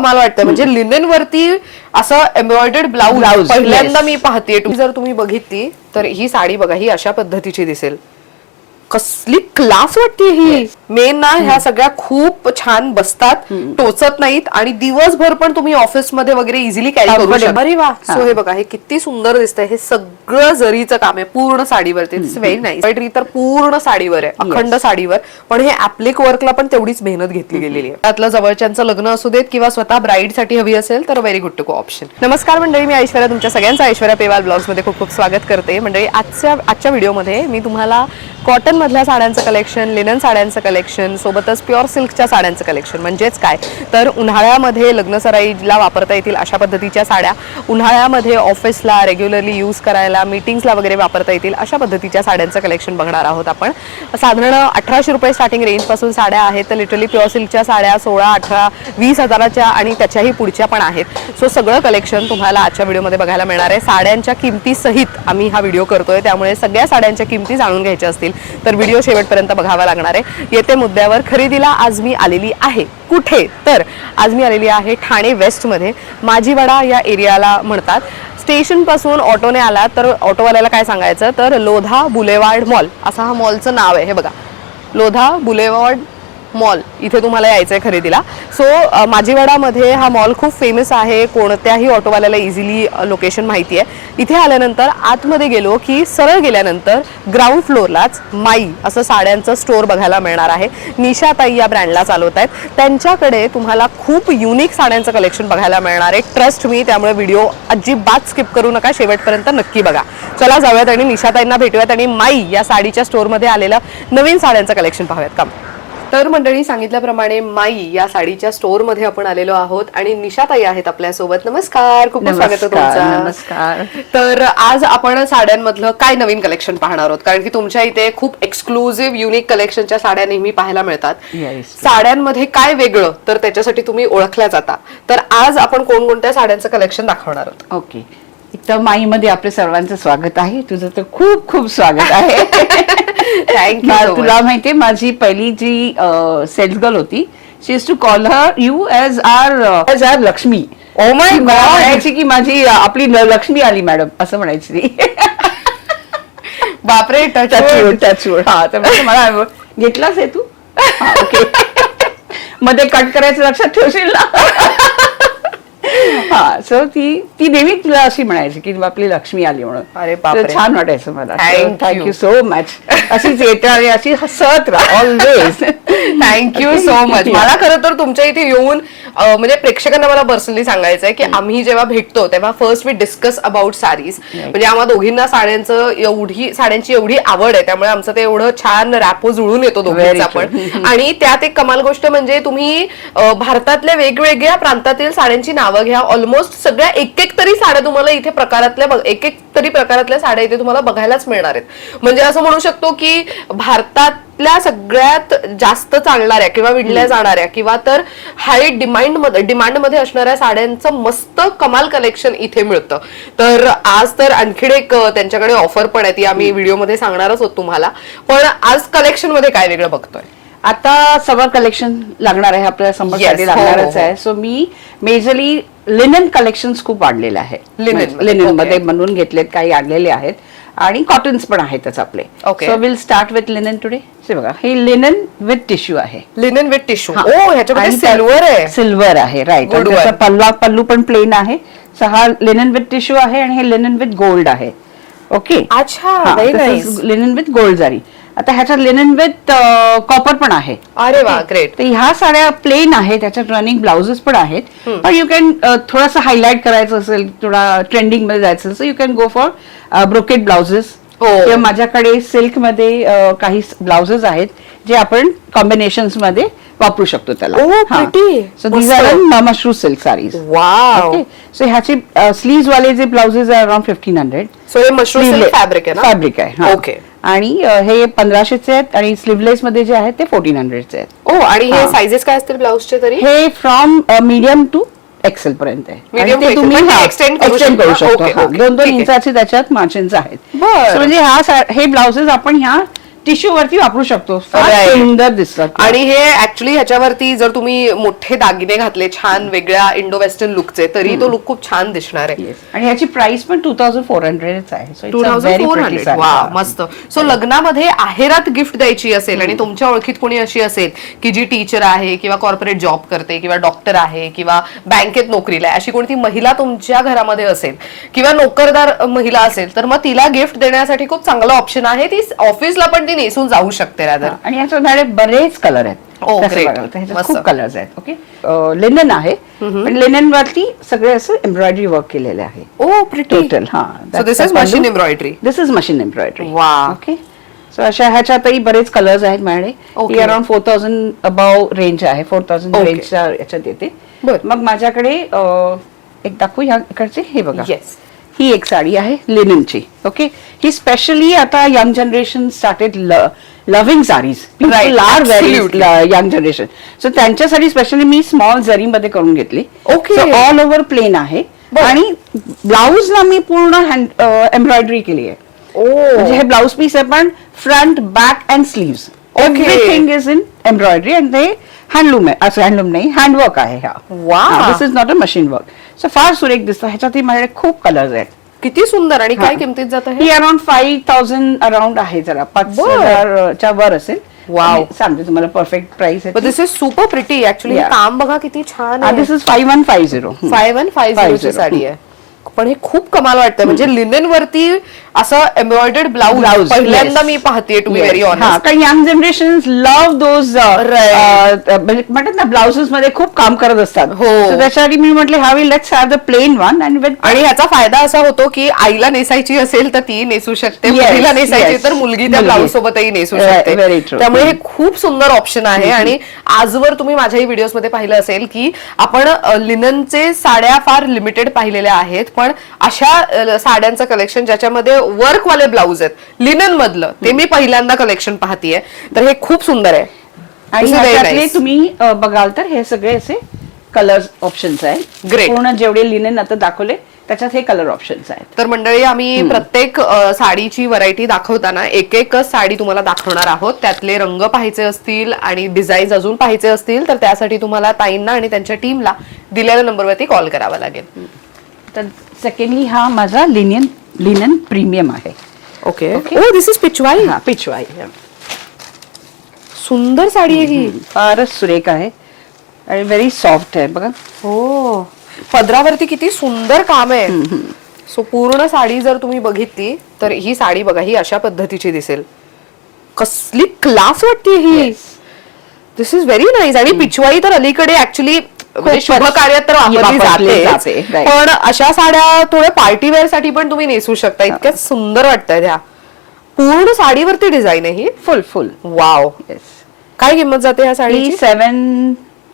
कमाल वाटतं. म्हणजे लिनेन वरती असं एम्ब्रॉयडर्ड ब्लाऊज पहिल्यांदा मी पाहतेय. जर तुम्ही बघितली तर ही साडी बघा, ही अशा पद्धतीची दिसेल. कसली क्लास वाटते ही. मेन ना ह्या सगळ्या खूप छान बसतात, टोचत नाहीत आणि दिवसभर पण तुम्ही ऑफिसमध्ये वगैरे इझिली कॅरी करू शकता. अरे वा. सो हे बघा, हे किती सुंदर दिसतंय. हे सगळं जरीचं काम आहे पूर्ण साडीवरती. It's very nice. एम्ब्रॉयडरी तर पूर्ण साडीवर आहे, अखंड साडीवर. पण हे ऍप्लिक वर्कला पण तेवढीच मेहनत घेतली गेलेली आहे. त्यातलं जवळच्यांचं लग्न असू देत किंवा स्वतः ब्राईड साठी हवी असेल तर very good to go option. नमस्कार मंडळी, मी ऐश्वर्या. तुमच्या सगळ्यांचं ऐश्वर्या पेवाल ब्लॉग्स मध्ये खूप खूप स्वागत करते. मंडळी, आजच्या व्हिडिओमध्ये मी तुम्हाला कॉटन मधल्या साड्यांचं कलेक्शन, लिनन साड्यांचं कलेक्शन, सोबतच प्युअर सिल्कच्या साड्यांचं कलेक्शन, म्हणजेच काय तर उन्हाळ्यामध्ये लग्नसराईला वापरता येतील अशा पद्धतीच्या साड्या, उन्हाळ्यामध्ये ऑफिसला रेग्युलरली यूज करायला, मीटिंग्सला वगैरे वापरता येतील अशा पद्धतीच्या साड्यांचं कलेक्शन बघणार आहोत आपण. साधारण 1800 रुपये स्टार्टिंग रेंजपासून साड्या आहेत. तर लिटरली प्युअर सिल्कच्या साड्या 16, 18, 20 हजाराच्या आणि त्याच्याही पुढच्या पण आहेत. सो सगळं कलेक्शन तुम्हाला आजच्या व्हिडिओमध्ये बघायला मिळणार आहे. साड्यांच्या किमतीसहित आम्ही हा व्हिडिओ करतोय, त्यामुळे सगळ्या साड्यांच्या किमती जाणून घ्यायच्या असतील तर व्हिडिओ शेवटपर्यंत बघावा लागणार आहे. येते मुद्द्यावर खरेदीला आज मी आलेली आहे. कुठे तर आज मी आलेली आहे ठाणे वेस्ट मध्ये, माझीवाडा या एरियाला म्हणतात. स्टेशन पासून ऑटोने आला तर ऑटोवाल्याला काय सांगायचं तर लोधा बुलेवार्ड मॉल असं हा मॉलचं नाव आहे. हे बघा, लोधा बुलेवार्ड मॉल, इथे तुम्हाला यायचंय खरेदीला. सो माझीवाडामध्ये हा मॉल खूप फेमस आहे. कोणत्याही ऑटोवाल्याला इझिली लोकेशन माहिती आहे. इथे आल्यानंतर आतमध्ये गेलो की सरळ गेल्यानंतर ग्राउंड फ्लोअरलाच माई असं साड्यांचं स्टोअर बघायला मिळणार आहे. निशाताई या ब्रँडला चालवत आहेत. त्यांच्याकडे तुम्हाला खूप युनिक साड्यांचं कलेक्शन बघायला मिळणार आहे. ट्रस्ट मी, त्यामुळे व्हिडिओ अजिबात स्किप करू नका, शेवटपर्यंत नक्की बघा. चला जाऊयात आणि निशाताईंना भेटूयात आणि माई या साडीच्या स्टोअरमध्ये आलेलं नवीन साड्यांचं कलेक्शन पाहूयात. का तर मंडळी, सांगितल्याप्रमाणे माई या साडीच्या स्टोअर मध्ये आपण आलेलो आहोत आणि निशाताई आहेत आपल्या सोबत. नमस्कार, खूप खूप स्वागत आहे तुमचं. नमस्कार. तर आज आपण साड्यांमधलं काय नवीन कलेक्शन पाहणार आहोत, कारण की तुमच्या इथे खूप एक्सक्लुझिव्ह युनिक कलेक्शनच्या साड्या नेहमी पाहायला मिळतात. साड्यांमध्ये काय वेगळं तर त्याच्यासाठी तुम्ही ओळखल्या जाता. तर आज आपण कोणकोणत्या साड्यांचं कलेक्शन दाखवणार आहोत. ओके, तर माईमध्ये आपल्या सर्वांचं स्वागत आहे. तुझं तर खूप खूप स्वागत आहे. थँक्यू. तुला माहितीये, माझी पहिली जी सेल्स गर्ल होती, she is to call her you as are Lakshmi. Oh my god. म्हणायची की माझी आपली लक्ष्मी आली मॅडम, असं म्हणायची ती. बापरे. टचवूड. हा, तर मला घेतलाच आहे तू. ओके, मध्ये कट करायचं लक्षात ठेवशील ना. हा, सो ती नेहमी तुला अशी म्हणायची की आपली लक्ष्मी आली म्हणून. अरे बापरे, छान वाटायचं मला. Thank you so much. अशीच येणार, अशी हसत राहा ऑलवेज. Thank you so much. मला खरं तर तुमच्या इथे येऊन म्हणजे प्रेक्षकांना मला पर्सनली सांगायचंय की आम्ही जेव्हा भेटतो तेव्हा first we discuss about saris. म्हणजे आम्हा दोघींना साड्यांची एवढी आवड आहे, त्यामुळे आमचं ते एवढं छान रॅपो जुळून येतो दोघींचा पण. आणि त्यात एक कमाल गोष्ट म्हणजे तुम्ही भारतातल्या वेगवेगळ्या प्रांतातील साड्यांची नावं घ्या, ऑलमोस्ट सगळ्या एक तरी साड्या तुम्हाला इथे प्रकारातल्या साड्या इथे तुम्हाला बघायलाच मिळणार आहेत. म्हणजे असं म्हणू शकतो की भारतातल्या सगळ्यात जास्त चालणाऱ्या किंवा विणल्या जाणाऱ्या किंवा तर हाय डिमांडमध्ये असणाऱ्या साड्यांचं मस्त कमाल कलेक्शन इथे मिळतं. तर आज तर आणखीन एक त्यांच्याकडे ऑफर पण आहे, ती आम्ही व्हिडिओमध्ये सांगणारच होत तुम्हाला. पण आज कलेक्शन मध्ये काय वेगळं बघतोय. आता समर कलेक्शन लागणार आहे आपल्याला, समर साठी लागणारच आहे. सो मी मेजरली लिनन कलेक्शन खूप आणलेले आहे. लिनन मध्ये बनवून घेतलेत, काही आणलेले आहेत आणि कॉटन्स पण आहेतच आपले. So will start with linen today. बघा, हे लिनन विथ टिश्यू आहे. Linen with tissue. ह्याच्यामध्ये सिल्वर आहे. सिल्वर आहे, राईट. पल्लू पण प्लेन आहे. सो हा लिनन विथ टिश्यू आहे आणि हे लिनन विथ गोल्ड आहे. ओके, अच्छा, लिनन विथ गोल्ड जरी. आता ह्याच्यात लिनन विथ कॉपर पण आहे. अरे वा, ग्रेट. तर ह्या साड्या प्लेन आहेत, त्याच्यात रनिंग ब्लाउजेस पण आहेत. पण यू कॅन थोडासा हायलाइट करायचं असेल, थोडा ट्रेंडिंग मध्ये जायचं असेल, you can go for brocade blouses. किंवा माझ्याकडे सिल्क मध्ये काही ब्लाउजेस आहेत जे आपण कॉम्बिनेशन्स मध्ये वापरू शकतो त्याला. So these are Mashru silk saris. Wow. So ह्याचे स्लीव्स वाले जे ब्लाउजेस आहे अराउंड 1500. सो हे मशरू सिल्क फॅब्रिक आहे ना. फॅब्रिक आहे. ओके. आणि हे 1500चे आहेत आणि स्लीवलेस मध्ये जे आहेत ते 1400चे आहेत. ओ, आणि हे साइजेस काय असतील ब्लाउजचे तरी. हे फ्रॉम मीडियम टू एक्सेल पर्यंत आहे. ते तुम्ही एक्सटेंड करू शकतो. 2-2 इंचाचे त्याच्यात मार्जिन्स आहेत. म्हणजे हे ब्लाउजेस आपण ह्या टिश्यू वरती वापरू शकतो, फार Right. सुंदर दिसतात. आणि हे ऍक्च्युली ह्याच्यावरती जर तुम्ही मोठे दागिने घातले छान वेगळ्या इंडो वेस्टर्न लुकचे तरी तो लुक खूप छान दिसणार आहे. आणि याची प्राइस पण 2400 आहे. So it's a very pretty 2400. Sari. वा मस्त. सो लग्नामध्ये आहेरात गिफ्ट द्यायची असेल आणि तुमच्या ओळखीत कोणी अशी असेल की जी टीचर आहे किंवा कॉर्पोरेट जॉब करते किंवा डॉक्टर आहे किंवा बँकेत नोकरीला आहे, अशी कोणती महिला तुमच्या घरामध्ये असेल किंवा नोकरदार महिला असेल तर मग तिला गिफ्ट देण्यासाठी खूप चांगला ऑप्शन आहे. ती ऑफिसला पण ती नेसून जाऊ शकते रादर. आणि याच्यामध्ये बरेच कलर आहेत. Oh, तसं great. बघाल तर ह्याच्यात मस्त. खूप कलर्स आहेत. ओके, लिनन आहे पण लिनन वरती सगळे असं एम्ब्रॉयडरी वर्क केलेले आहे. ओ प्रिटी. टोटल. हा, so this is machine embroidery. This is machine embroidery. Wow. Okay, so अशा ह्याच्यातही बरेच कलर्स आहेत माझ्याकडे. Okay. ही अराउंड 4000 अबाव रेंज आहे. 4000 Okay. रेंजच्या याच्यात येते. बरं. मग माझ्याकडे एक दाखवू ह्या इकडचे. हे बघा, येस. ही एक साडी आहे लिननची. ओके, ही स्पेशली आता young generation started loving saris. Right, are very absolutely. Young generation. So त्यांच्यासाठी स्पेशली मी स्मॉल जरीमध्ये करून घेतली. Okay. ऑल ओव्हर प्लेन आहे बरं. आणि ब्लाऊजला मी पूर्ण एम्ब्रॉयडरी केली आहे. म्हणजे हे ब्लाऊज पीस आहे पण front, back and sleeves everything is in embroidery and ते हँडलूम आहे. असं हँडलूम नाही, हँडवर्क आहे हा. Wow. This is not a machine work. So फार सुरेख दिसतं. ह्याच्यातही माझ्याकडे खूप कलर्स आहेत. किती सुंदर. आणि काय हा. किमतीत जात आहे? ही अराउंड 5000 अराउंड आहे. जरा 5000च्या वर असेल. Wow. आणि सांगते तुम्हाला perfect price But this is super pretty. Actually, हे Yeah. काम बघा किती छान आहे. This is 5150. 5150 ची साडी आहे. पण हे खूप कमाल वाटतं. म्हणजे लिनेन वरती असं एम्ब्रॉयडर्ड ब्लाऊज पहिल्यांदा मी पाहते टू बी व्हेरी ऑनेस्ट. कारण यंग जनरेशन लव्ह दोज म्हणतात ना, ब्लाउजेस मध्ये खूप काम करत असतात. हो. So त्याच्यासाठी मी म्हटले हवी let's have the plain one and with. आणि ह्याचा फायदा असा होतो की आईला नेसायची असेल तर ती नेसू शकते, Yes, मुलीला नेसायची yes. तर मुलगी त्या मुलगी. ब्लाऊज सोबतही नेसू Very शकते. true. त्यामुळे हे खूप सुंदर ऑप्शन आहे. आणि आजवर तुम्ही माझ्याही व्हिडिओज मध्ये पाहिलं असेल की आपण लिननचे साड्या फार लिमिटेड पाहिलेल्या आहेत, पण अशा साड्यांचं कलेक्शन ज्याच्यामध्ये वर्कवाले ब्लाऊज आहेत लिनन मधलं ते मी पहिल्यांदा कलेक्शन पाहतीये. तर हे खूप सुंदर आहे. आणि This is very ह्याच्यातले nice. तुम्ही बघाल तर हे सगळे असे कलर ऑप्शन्स आहेत. Great. पूर्ण जेवढे लिनन आता दाखवले त्याच्यात हे कलर ऑप्शन्स आहेत. तर मंडळी, आम्ही प्रत्येक साडीची व्हरायटी दाखवताना एक एकच साडी तुम्हाला दाखवणार आहोत. त्यातले रंग पाहायचे असतील आणि डिझाईन अजून पाहायचे असतील तर त्यासाठी तुम्हाला ताईंना आणि त्यांच्या टीमला दिलेल्या नंबरवरती कॉल करावा लागेल. तर सेकंडली हा माझा लिनन प्रीमियम आहे. Okay. Oh this is Pichwai. हा, पिचवाई. सुंदर साडी आहे ही. फारच सुरेख आहे आणि व्हेरी सॉफ्ट आहे बघा. हो, पदरावरती किती सुंदर काम आहे. सो पूर्ण साडी जर तुम्ही बघितली तर ही साडी बघा, ही अशा पद्धतीची दिसेल. कसली क्लास वाटते ही. दिस इज व्हेरी नाईस. आणि पिचवाई तर अलीकडे ऍक्च्युली शुभ कार्यात तर वापरली वापरली जाते, जाते, right. पण अशा साड्या थोड्या पार्टी वेअर साठी पण तुम्ही नेसू शकता. इतक्या सुंदर वाटतात ह्या. पूर्ण साडीवरती डिझाईन आहे ही. फुल वाव. येस. काय किंमत जाते ह्या साडीची?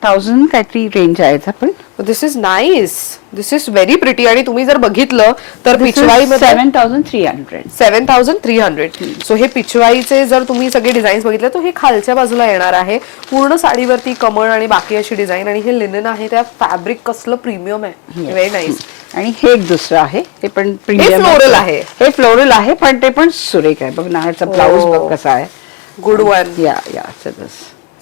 7000 काहीतरी रेंज आहे पण. This is nice. This is very pretty. आणि तुम्ही जर बघितलं तर पिचवाई 7300. 7300. सो हे पिचवाईचे जर तुम्ही सगळे डिझाईन बघितले तर हे खालच्या बाजूला येणार आहे. पूर्ण साडीवरती कमळ आणि बाकी अशी डिझाईन. आणि हे लिनन आहे, त्या फॅब्रिक कसलं प्रीमियम आहे. Very nice. आणि हे एक दुसरं आहे, हे पण प्रीमियम floral आहे. हे फ्लोरल आहे पण ते पण सुरेख आहे. बघ ना, ह्याचा ब्लाऊज बघ कसा आहे. Good one. या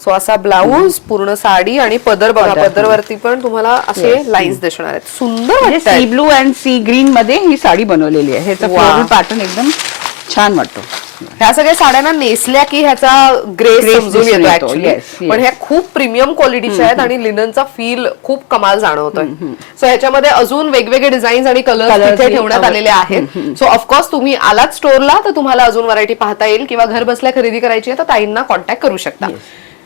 सो असा ब्लाऊज, पूर्ण साडी आणि पदर बघा. पदरवरती पण तुम्हाला असे लाईन्स दिसणार आहेत. सुंदर सी वाटतंय. ब्लू अँड सी ग्रीन मध्ये ही साडी बनवलेली आहे. ह्याचा Wow. फ्लोरल पॅटर्न एकदम छान वाटतो. ह्या सगळ्या साड्यांना नेसल्या की ह्याचा ग्रेस Grace समजून दिसून येतो येतो. actually. Yes, yes. पण ह्या खूप प्रीमियम क्वालिटीच्या आहेत आणि लिननचा फील खूप कमाल जाणवतोय. सो ह्याच्यामध्ये अजून वेगवेगळे डिझाईन आणि कलर Colours तिथे ही ठेवण्यात आलेले आहेत. सो ऑफकोर्स तुम्ही आलात स्टोअरला तर तुम्हाला अजून व्हरायटी पाहता येईल किंवा घर बसल्या खरेदी करायची आहे तर ताईंना कॉन्टॅक्ट करू शकता.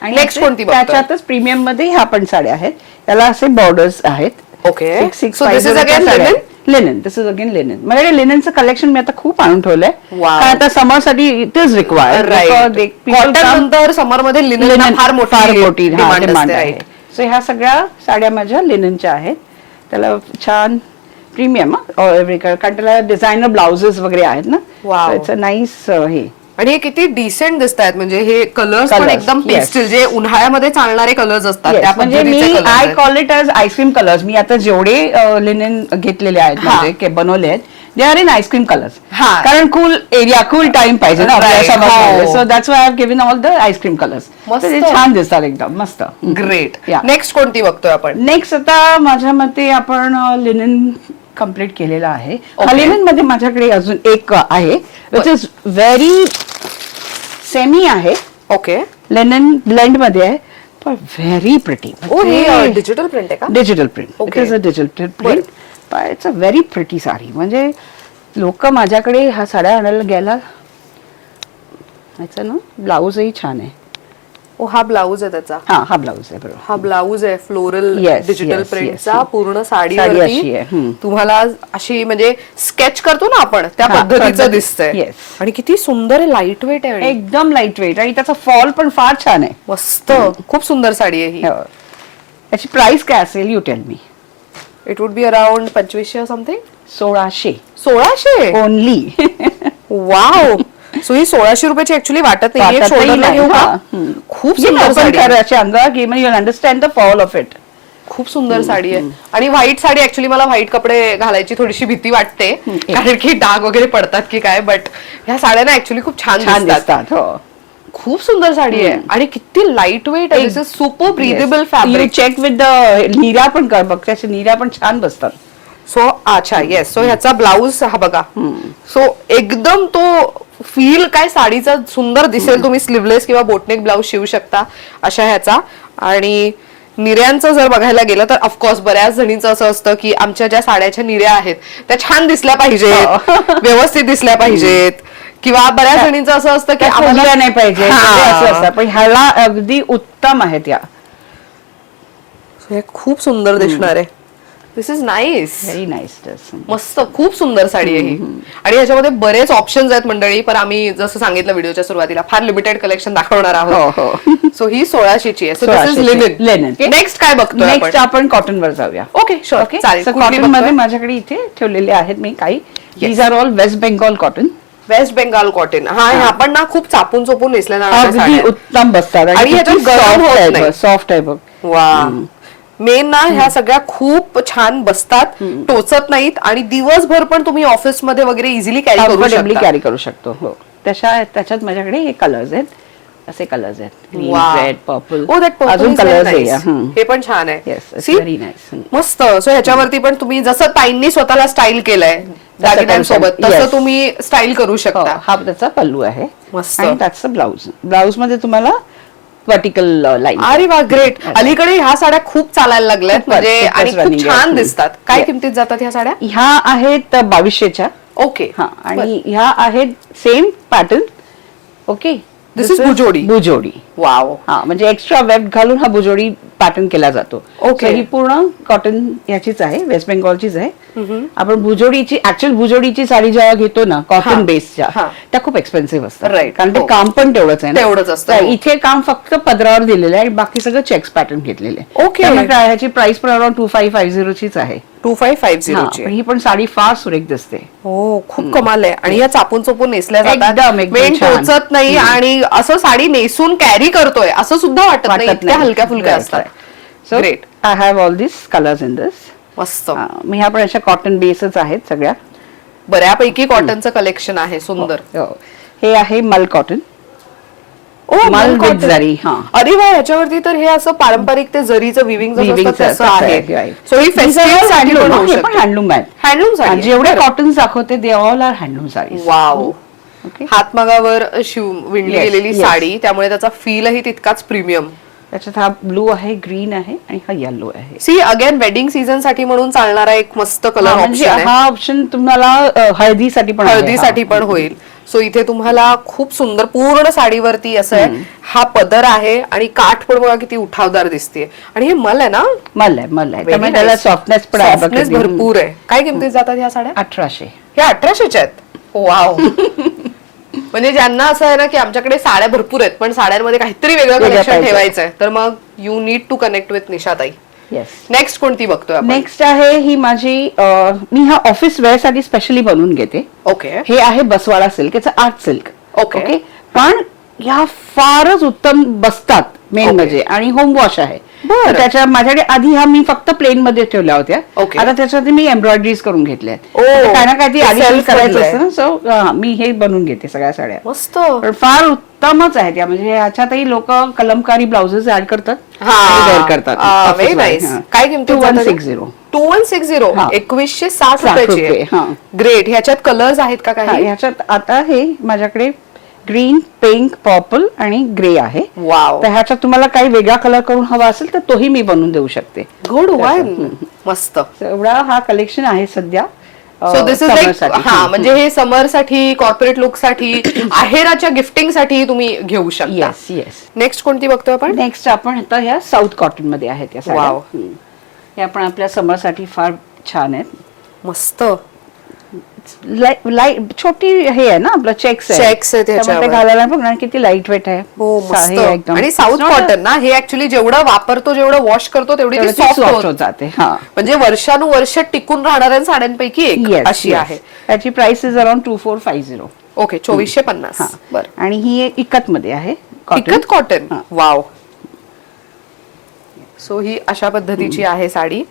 आणि नेक्स्ट कोणती बघतोय? त्याच्यातच प्रीमियम मध्ये ह्या पण साड्या आहेत. याला असे बॉर्डर्स आहेत. Okay. 6, so 5 this is again साड्या लिनन. आहेत. Linen. This is again linen. माझ्याकडे लिननचं कलेक्शन मी आता खूप आणून ठेवलंय. Wow. कारण आता समर साठी इट इज रिक्वायर्ड. कॉटन नंतर समर मध्ये लिनन फार मोठी डिमांड आहे. सो ह्या सगळ्या साड्या माझ्या लिननच्या आहेत. त्याला छान प्रीमियम कारण त्याला डिझायनर ब्लाउजेस वगैरे आहेत ना. Wow. इट्स अ नाईस हे आणि हे किती डिसेंट दिसत आहेत, म्हणजे हे कलर्स पण Colours, एकदम yes. पेस्टल, जे उन्हाळ्यामध्ये चालणारे कलर्स असतात त्या म्हणजे पद्धतीचे मी colours आय आहेत. Call it as ice cream colours. मी आता जेवढे लिनेन घेतलेले आहेत हा. म्हणजे बनवले आहेत they are in ice cream colours. हा. कारण कूल एरिया कूल टाइम पाहिजे ना Right. हो. So that's why I have given all the ice cream colours. मस्त. ते छान दिसतात एकदम मस्त. ग्रेट. Yeah. नेक्स्ट कोणती बघतोय आपण? नेक्स्ट आता माझ्या मते आपण लिनन कम्प्लीट केलेला आहे. Okay. लिनन मध्ये माझ्याकडे अजून एक आहे विच इज व्हेरी सेमी आहे. ओके. लिनन ब्लेंड मध्ये आहे पण व्हेरी प्रिटी. ओ हे डिजिटल प्रिंट आहे का? Digital print. It Okay. Is a digital print पण it's a very pretty sari. म्हणजे लोक माझ्याकडे ह्या साड्या आणायला गेला याचा ना ब्लाऊजही छान आहे. ओ हा ब्लाऊज आहे त्याचा. हा ब्लाऊज आहे बरोबर. हा ब्लाऊज आहे floral Yes, digital yes, प्रिंटचा. yes. पूर्ण साडी अशी साडीवरती आहे. तुम्हाला अशी म्हणजे स्केच करतो ना आपण त्या हा, पद्धतीचं पद्धत- दिसतंय. Yes. आणि किती सुंदर आहे, लाईट वेट आहे आणि एकदम लाईट वेट आणि त्याचा फॉल पण फार छान आहे. मस्त. खूप सुंदर साडी आहे ही. हो. त्याची प्राइस काय असेल you tell me. It would be around 2500 something. 1600 1600. Only. Wow. So ही 1600 रुपयाची ऍक्च्युली वाटत नाही. शोल्डरला घेऊ का? खूप सुंदर साडी आहे. अंगावर घे म्हणजे you understand the fall of it. खूप सुंदर साडी आहे. आणि व्हाईट साडी ऍक्च्युली मला व्हाईट कपडे घालायची थोडीशी भीती वाटते, कारण की डाग वगैरे पडतात की काय, बट ह्या साड्या ऍक्च्युली खूप छान दिसतात. दिसतात. हो. खूप सुंदर साडी आहे आणि किती लाईट वेट आहे. This is super breathable you fabric. Check with the Neera पण कर बघ, त्याच्या नीरा पण छान बसतात. सो अच्छा येस. सो ह्याचा ब्लाऊज हा बघा. सो एकदम तो फील काय साडीचा सुंदर दिसेल. तुम्ही स्लीवलेस किंवा बोटनेक ब्लाऊज शिवू शकता अशा ह्याचा. आणि निर्यांचं जर बघायला गेलं तर ऑफकोर्स बऱ्याच जणींचं असं असतं की आमच्या ज्या साड्याच्या निर्या आहेत त्या छान दिसल्या पाहिजेत, व्यवस्थित दिसल्या पाहिजेत, किंवा बऱ्याच जणींचं असं असतं की आम्हाला नाही पाहिजे हा. असं असतं. पण ह्याला अगदी उत्तम आहेत या. हे खूप सुंदर दिसणार आहे. This is nice. Very nice. मस्त. खूप सुंदर साडी आहे ही. आणि ह्याच्यामध्ये बरेच ऑप्शन्स आहेत मंडळी, पण आम्ही जसं सांगितलं व्हिडिओच्या सुरुवातीला फार लिमिटेड कलेक्शन दाखवणार आहोत. सो ही 1600ची आहे. So this is linen. Next काय बघतोय नेक्स्ट आपण कॉटन वर जाऊया. Okay sure. चालेल. कॉटन मध्ये माझ्याकडे इथे ठेवलेले आहेत मी काही. These are all West Bengal cotton. West Bengal cotton. हा आपण ना खूप चापून चोपून नेसल्या जाणाऱ्या अगदी साड्या. उत्तम बसतात आणि ह्याच्यात गरम होत नाही. सॉफ्ट आहे बघ. वा. मेन ना ह्या सगळ्या खूप छान बसतात, टोचत नाहीत आणि दिवसभर पण तुम्ही ऑफिस मध्ये वगैरे इझिली कॅरी करू कम्फर्टेबली शकता. कॅरी करू शकतो. हो. त्याच्यात माझ्याकडे हे कलर्स आहेत. असे कलर्स आहेत. Green, Wow. Red, purple. Oh, that purple अजून is very कलर्स nice. आहे. हे पण छान आहे. Yes, See? Very nice. मस्त. सो ह्याच्यावरती पण तुम्ही जसं ताईंनी स्वतःला स्टाईल केलंय दागिन्यांसोबत तसं Yes. तुम्ही स्टाईल करू शकता. हा त्याचा पल्लू आहे. मस्त. आणि त्याचं ब्लाऊज. ब्लाऊज मध्ये तुम्हाला वर्टिकल लाईन. अरे वा ग्रेट. अलीकडे ह्या साड्या खूप चालायला लागल्यात खूपच, म्हणजे खूपच आणि खूप running छान आहेत. दिसतात. काय Yes. किमतीत जातात ह्या साड्या? ह्या आहेत 2200च्या. ओके. हा आणि ह्या आहेत same pattern. Okay. This is Bhujodi. Bhujodi. Wow. हा म्हणजे एक्स्ट्रा वेब घालून हा भुजोडी पॅटर्न केला जातो. Okay. So ही पूर्ण कॉटन याचीच आहे, वेस्ट बेंगॉलचीच आहे. आपण भुजोडीची ऍक्च्युअल भुजोडीची साडी जेव्हा घेतो ना हा. कॉटन बेसच्या हा. त्या खूप एक्सपेन्सिव्ह असतात. Right. कारण ते हो. काम पण तेवढंच आहे ना. तेवढंच असतं. तर हो. इथे काम फक्त पदरावर दिलेलं आहे आणि बाकी सगळं चेक्स पॅटर्न घेतलेले आहे. Okay. त्यामुळे काय ह्याची प्राइस पण अराउंड 2550 चीच आहे. 2550 हा, ची. पण ही पण साडी फार सुरेख दिसते. हो खूप कमाल आहे. आणि या चापून चोपून नेसल्या जातात. एकदम मेन छान. टोचत नाही आणि असं साडी नेसून कॅरी करतोय असं सुद्धा वाटत नाही. इतक्या हलक्या फुलक्या असतात. So Great. I have all this colours in this. मस्त. मी ह्या पण अशा कॉटन बेसच आहेत सगळ्या. बऱ्यापैकी कॉटनचं कलेक्शन आहे सुंदर. हो. हे आहे मल कॉटन. ओ मल विथ जरी. हा. अरे वा. ह्याच्यावरती तर हे असं पारंपरिक ते जरीचं विविंग Weaving तसं चं आहे. आहे. सो ही फेस्टिव्ह साठी पण होऊ हे पण शकते. हँडलूम आहेत. हँडलूम आणि साडी. जेवढे कॉटन दाखवते they all are handloom saris. Wow. Okay. हातमागावर विणली Yes, गेलेली yes. साडी, त्यामुळे त्याचा फीलही तितकाच प्रीमियम. त्याच्यात हा ब्लू आहे, ग्रीन आहे आणि हा येलो आहे. सी अगेन वेडिंग सीझन साठी म्हणून चालणारा एक मस्त कलर म्हणजे ऑप्शन आहे. हा ऑप्शन तुम्हाला हळदीसाठी पण आहे. हळदीसाठी पण होईल. सो इथे तुम्हाला खूप सुंदर पूर्ण साडीवरती असं आहे. हा पदर आहे आणि काठ पण बघा किती उठावदार दिसते. आणि हे मल आहे ना. मल आहे. Very त्यामुळे त्याला nice. सॉफ्टनेस पण आहे. Softness भरपूर आहे. काय किमतीत जातात ह्या साड्या? 1800. ह्या 1800च्या आहेत. वाव. म्हणजे ज्यांना असं आहे ना की आमच्याकडे साड्या भरपूर आहेत पण साड्यांमध्ये काहीतरी वेगळं कलेक्शन पाहिजे. ठेवायचं आहे, तर मग you need to connect with Nishatai. Yes. Next कोणती बघतोय आपण? नेक्स्ट आहे ही माझी मी हा ऑफिस वेअर साठी स्पेशली बनवून घेते. ओके. हे आहे बसवाडा सिल्क. याचं आर्ट सिल्क. ओके. पण ह्या फारच उत्तम बसतात मेन ओके. म्हणजे, आणि होम वॉश आहे. बरं. तर त्याच्या माझ्याकडे आधी ह्या मी फक्त प्लेन मध्ये ठेवल्या होत्या. ओके. आता त्याच्यात मी एम्ब्रॉयडरीज करून घेतल्या ओ, काय ना काय ती additional self करायचं बनलंय. असतं ना, सो मी हे बनवून घेते सगळ्या साड्या. मस्त. पण फार उत्तमच आहेत या, म्हणजे ह्याच्यातही लोक कलमकारी ब्लाउजेस ऍड करतात हा. आणि wear करतात. Very Office nice. wear. काय किंमत? 2160. 2160. हा. 2160 60 रुपयाची रुपये, हा. ग्रेट. ह्याच्यात कलर्स आहेत का हा, काही? ह्याच्यात आता हे माझ्याकडे ग्रीन, पिंक, पर्पल आणि ग्रे आहे. वाव. तर ह्याच्यात तुम्हाला काही वेगळा कलर करून हवा असेल तर तोही मी बनवून देऊ शकते. Good one. मस्त. एवढा हा कलेक्शन आहे सध्या. सो दिस इज लाईक, हा म्हणजे हे समर साठी, कॉर्पोरेट लुक साठी, आहेराच्या गिफ्टिंग साठी तुम्ही घेऊ शकता. Yes yes. नेक्स्ट कोणती बघतोय आपण? नेक्स्ट आपण आता ह्या साऊथ कॉटन मध्ये आहेत या साड्या. वाव. हे आपण आपल्या समर साठी फार छान आहेत. मस्त. लाईट छोटी हे आहे ना, आपलं चेक्स Checks आहेत त्यामुळे ते ह्याच्यावर. घालायला बघ ना किती लाईट वेट आहे. हो मस्त. हे एकदम- आणि south It's not a- cotton ना, हे ऍक्च्युली जेवढं वापरतो, जेवढं वॉश करतो, तेवढी ती तेवढं ती सॉफ्ट soft होत होत जाते. हा. म्हणजे वर्षानुवर्ष टिकून राहणाऱ्या साड्यांपैकी एक Yes, अशी yes. आहे. त्याची प्राइस इज अराउंड 2450. ओके. 2450. हा. बरं. आणि ही इकत मध्ये आहे. टिकत कॉटन. हा. वाव. सो ही अशा पद्धतीची आहे साडी.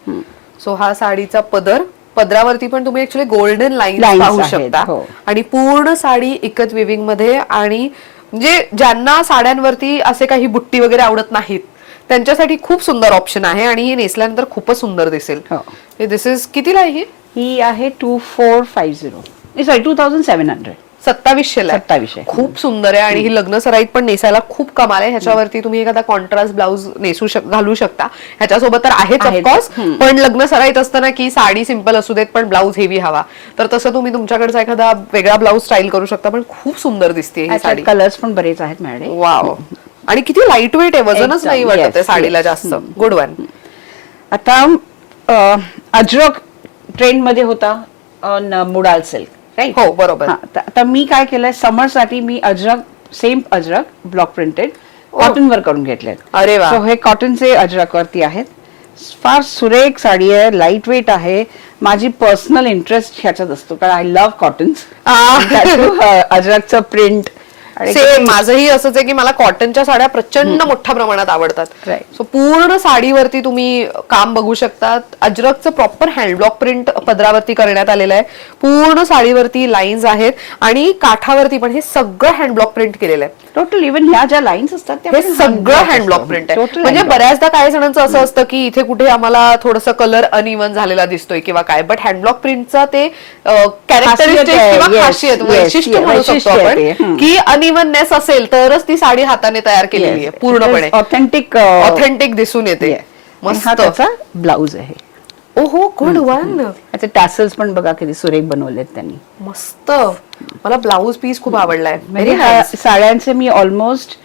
सो हा साडीचा पदर. पदरावरती पण तुम्ही ऍक्च्युली गोल्डन लाईन Lines पाहू आहेत, शकता. हो. आणि पूर्ण साडी इकत विविंग मध्ये. आणि म्हणजे ज्यांना साड्यांवरती असे काही बुट्टी वगैरे आवडत नाहीत, त्यांच्यासाठी खूप सुंदर ऑप्शन आहे. आणि ही नेसल्यानंतर खूपच सुंदर दिसेल. हो. दिस इज कितीला आहे ही? ही आहे 2450. सॉरी 2700. 2700 ला आहे. 2700. खूप सुंदर आहे. आणि ही लग्न सराईत पण नेसायला खूप कमाल आहे. ह्याच्यावरती तुम्ही एखादा कॉन्ट्रास्ट ब्लाऊज घालू शकता. ह्याच्यासोबत तर आहेच आहेच. ऑफकोर्स, पण लग्न सराईत असताना की साडी सिंपल असू देत पण ब्लाऊज हेवी हवा, तर तसं तुम्ही तुमच्याकडचा एखादा वेगळा ब्लाऊज स्टाईल करू शकता. पण खूप सुंदर दिसते ही साडी. कलर्स पण बरेच आहेत मॅडम. वाव. आणि किती लाईट वेट आहे, वजनच एकदम. नाही वाटत आहे Yes, साडीला yes. जास्त. Good one. आता अजरक ट्रेंड मध्ये होता मुडाल सिल्क, राईट? हो बरोबर. आता मी काय केलंय, समर साठी मी same Ajrak block printed cotton वर करून घेतले. अरे वा. सो हे कॉटनचे अजरक वरती आहेत. फार सुरेख साडी आहे, लाईट वेट आहे. माझी पर्सनल इंटरेस्ट ह्याच्यात असतो, कारण आय लव्ह कॉटन्स. अजरकचं प्रिंट. सेम माझंही असंच आहे की मला कॉटनच्या साड्या प्रचंड मोठ्या प्रमाणात आवडतात. Right. सो पूर्ण साडीवरती तुम्ही काम बघू शकतात. अजरकचं प्रॉपर हँडब्लॉक प्रिंट पदरावरती करण्यात आलेलं आहे. पूर्ण साडीवरती लाईन्स आहेत आणि काठावरती पण हे सगळं हँडब्लॉक प्रिंट केलेलं आहे. टोटल इव्हन ह्या ज्या लाईन्स असतात त्या हे पण सगळं handblock हँडब्लॉक असतं. प्रिंट आहे. Total म्हणजे handblock. बऱ्याचदा काही जणांचं असं असतं की इथे कुठे आम्हाला थोडंसं कलर अनइव्हन झालेला दिसतोय किंवा काय, बट हँडब्लॉक प्रिंटचा ते कॅरेक्टरिस्टिक आहे. किंवा Yes, खासियत, yes, वैशिष्ट्य yes, म्हणू शकतो वैशिष्ट्य आहे आपण ते. की अनइव्हननेस असेल तरच ती साडी हाताने तयार केलेली आहे पूर्णपणे. ऑथेंटिक ऑथेंटिक दिसून येते. हा मस्त. त्याचा ब्लाउज आहे. ओहो गुड वन. त्याचे टॅसल्स पण बघा किती सुरेख बनवलेत त्यांनी. मस्त. मला ब्लाऊज पीस खूप आवडलाय. म्हणजे व्हेरी ह्या साड्यांचे मी ऑलमोस्ट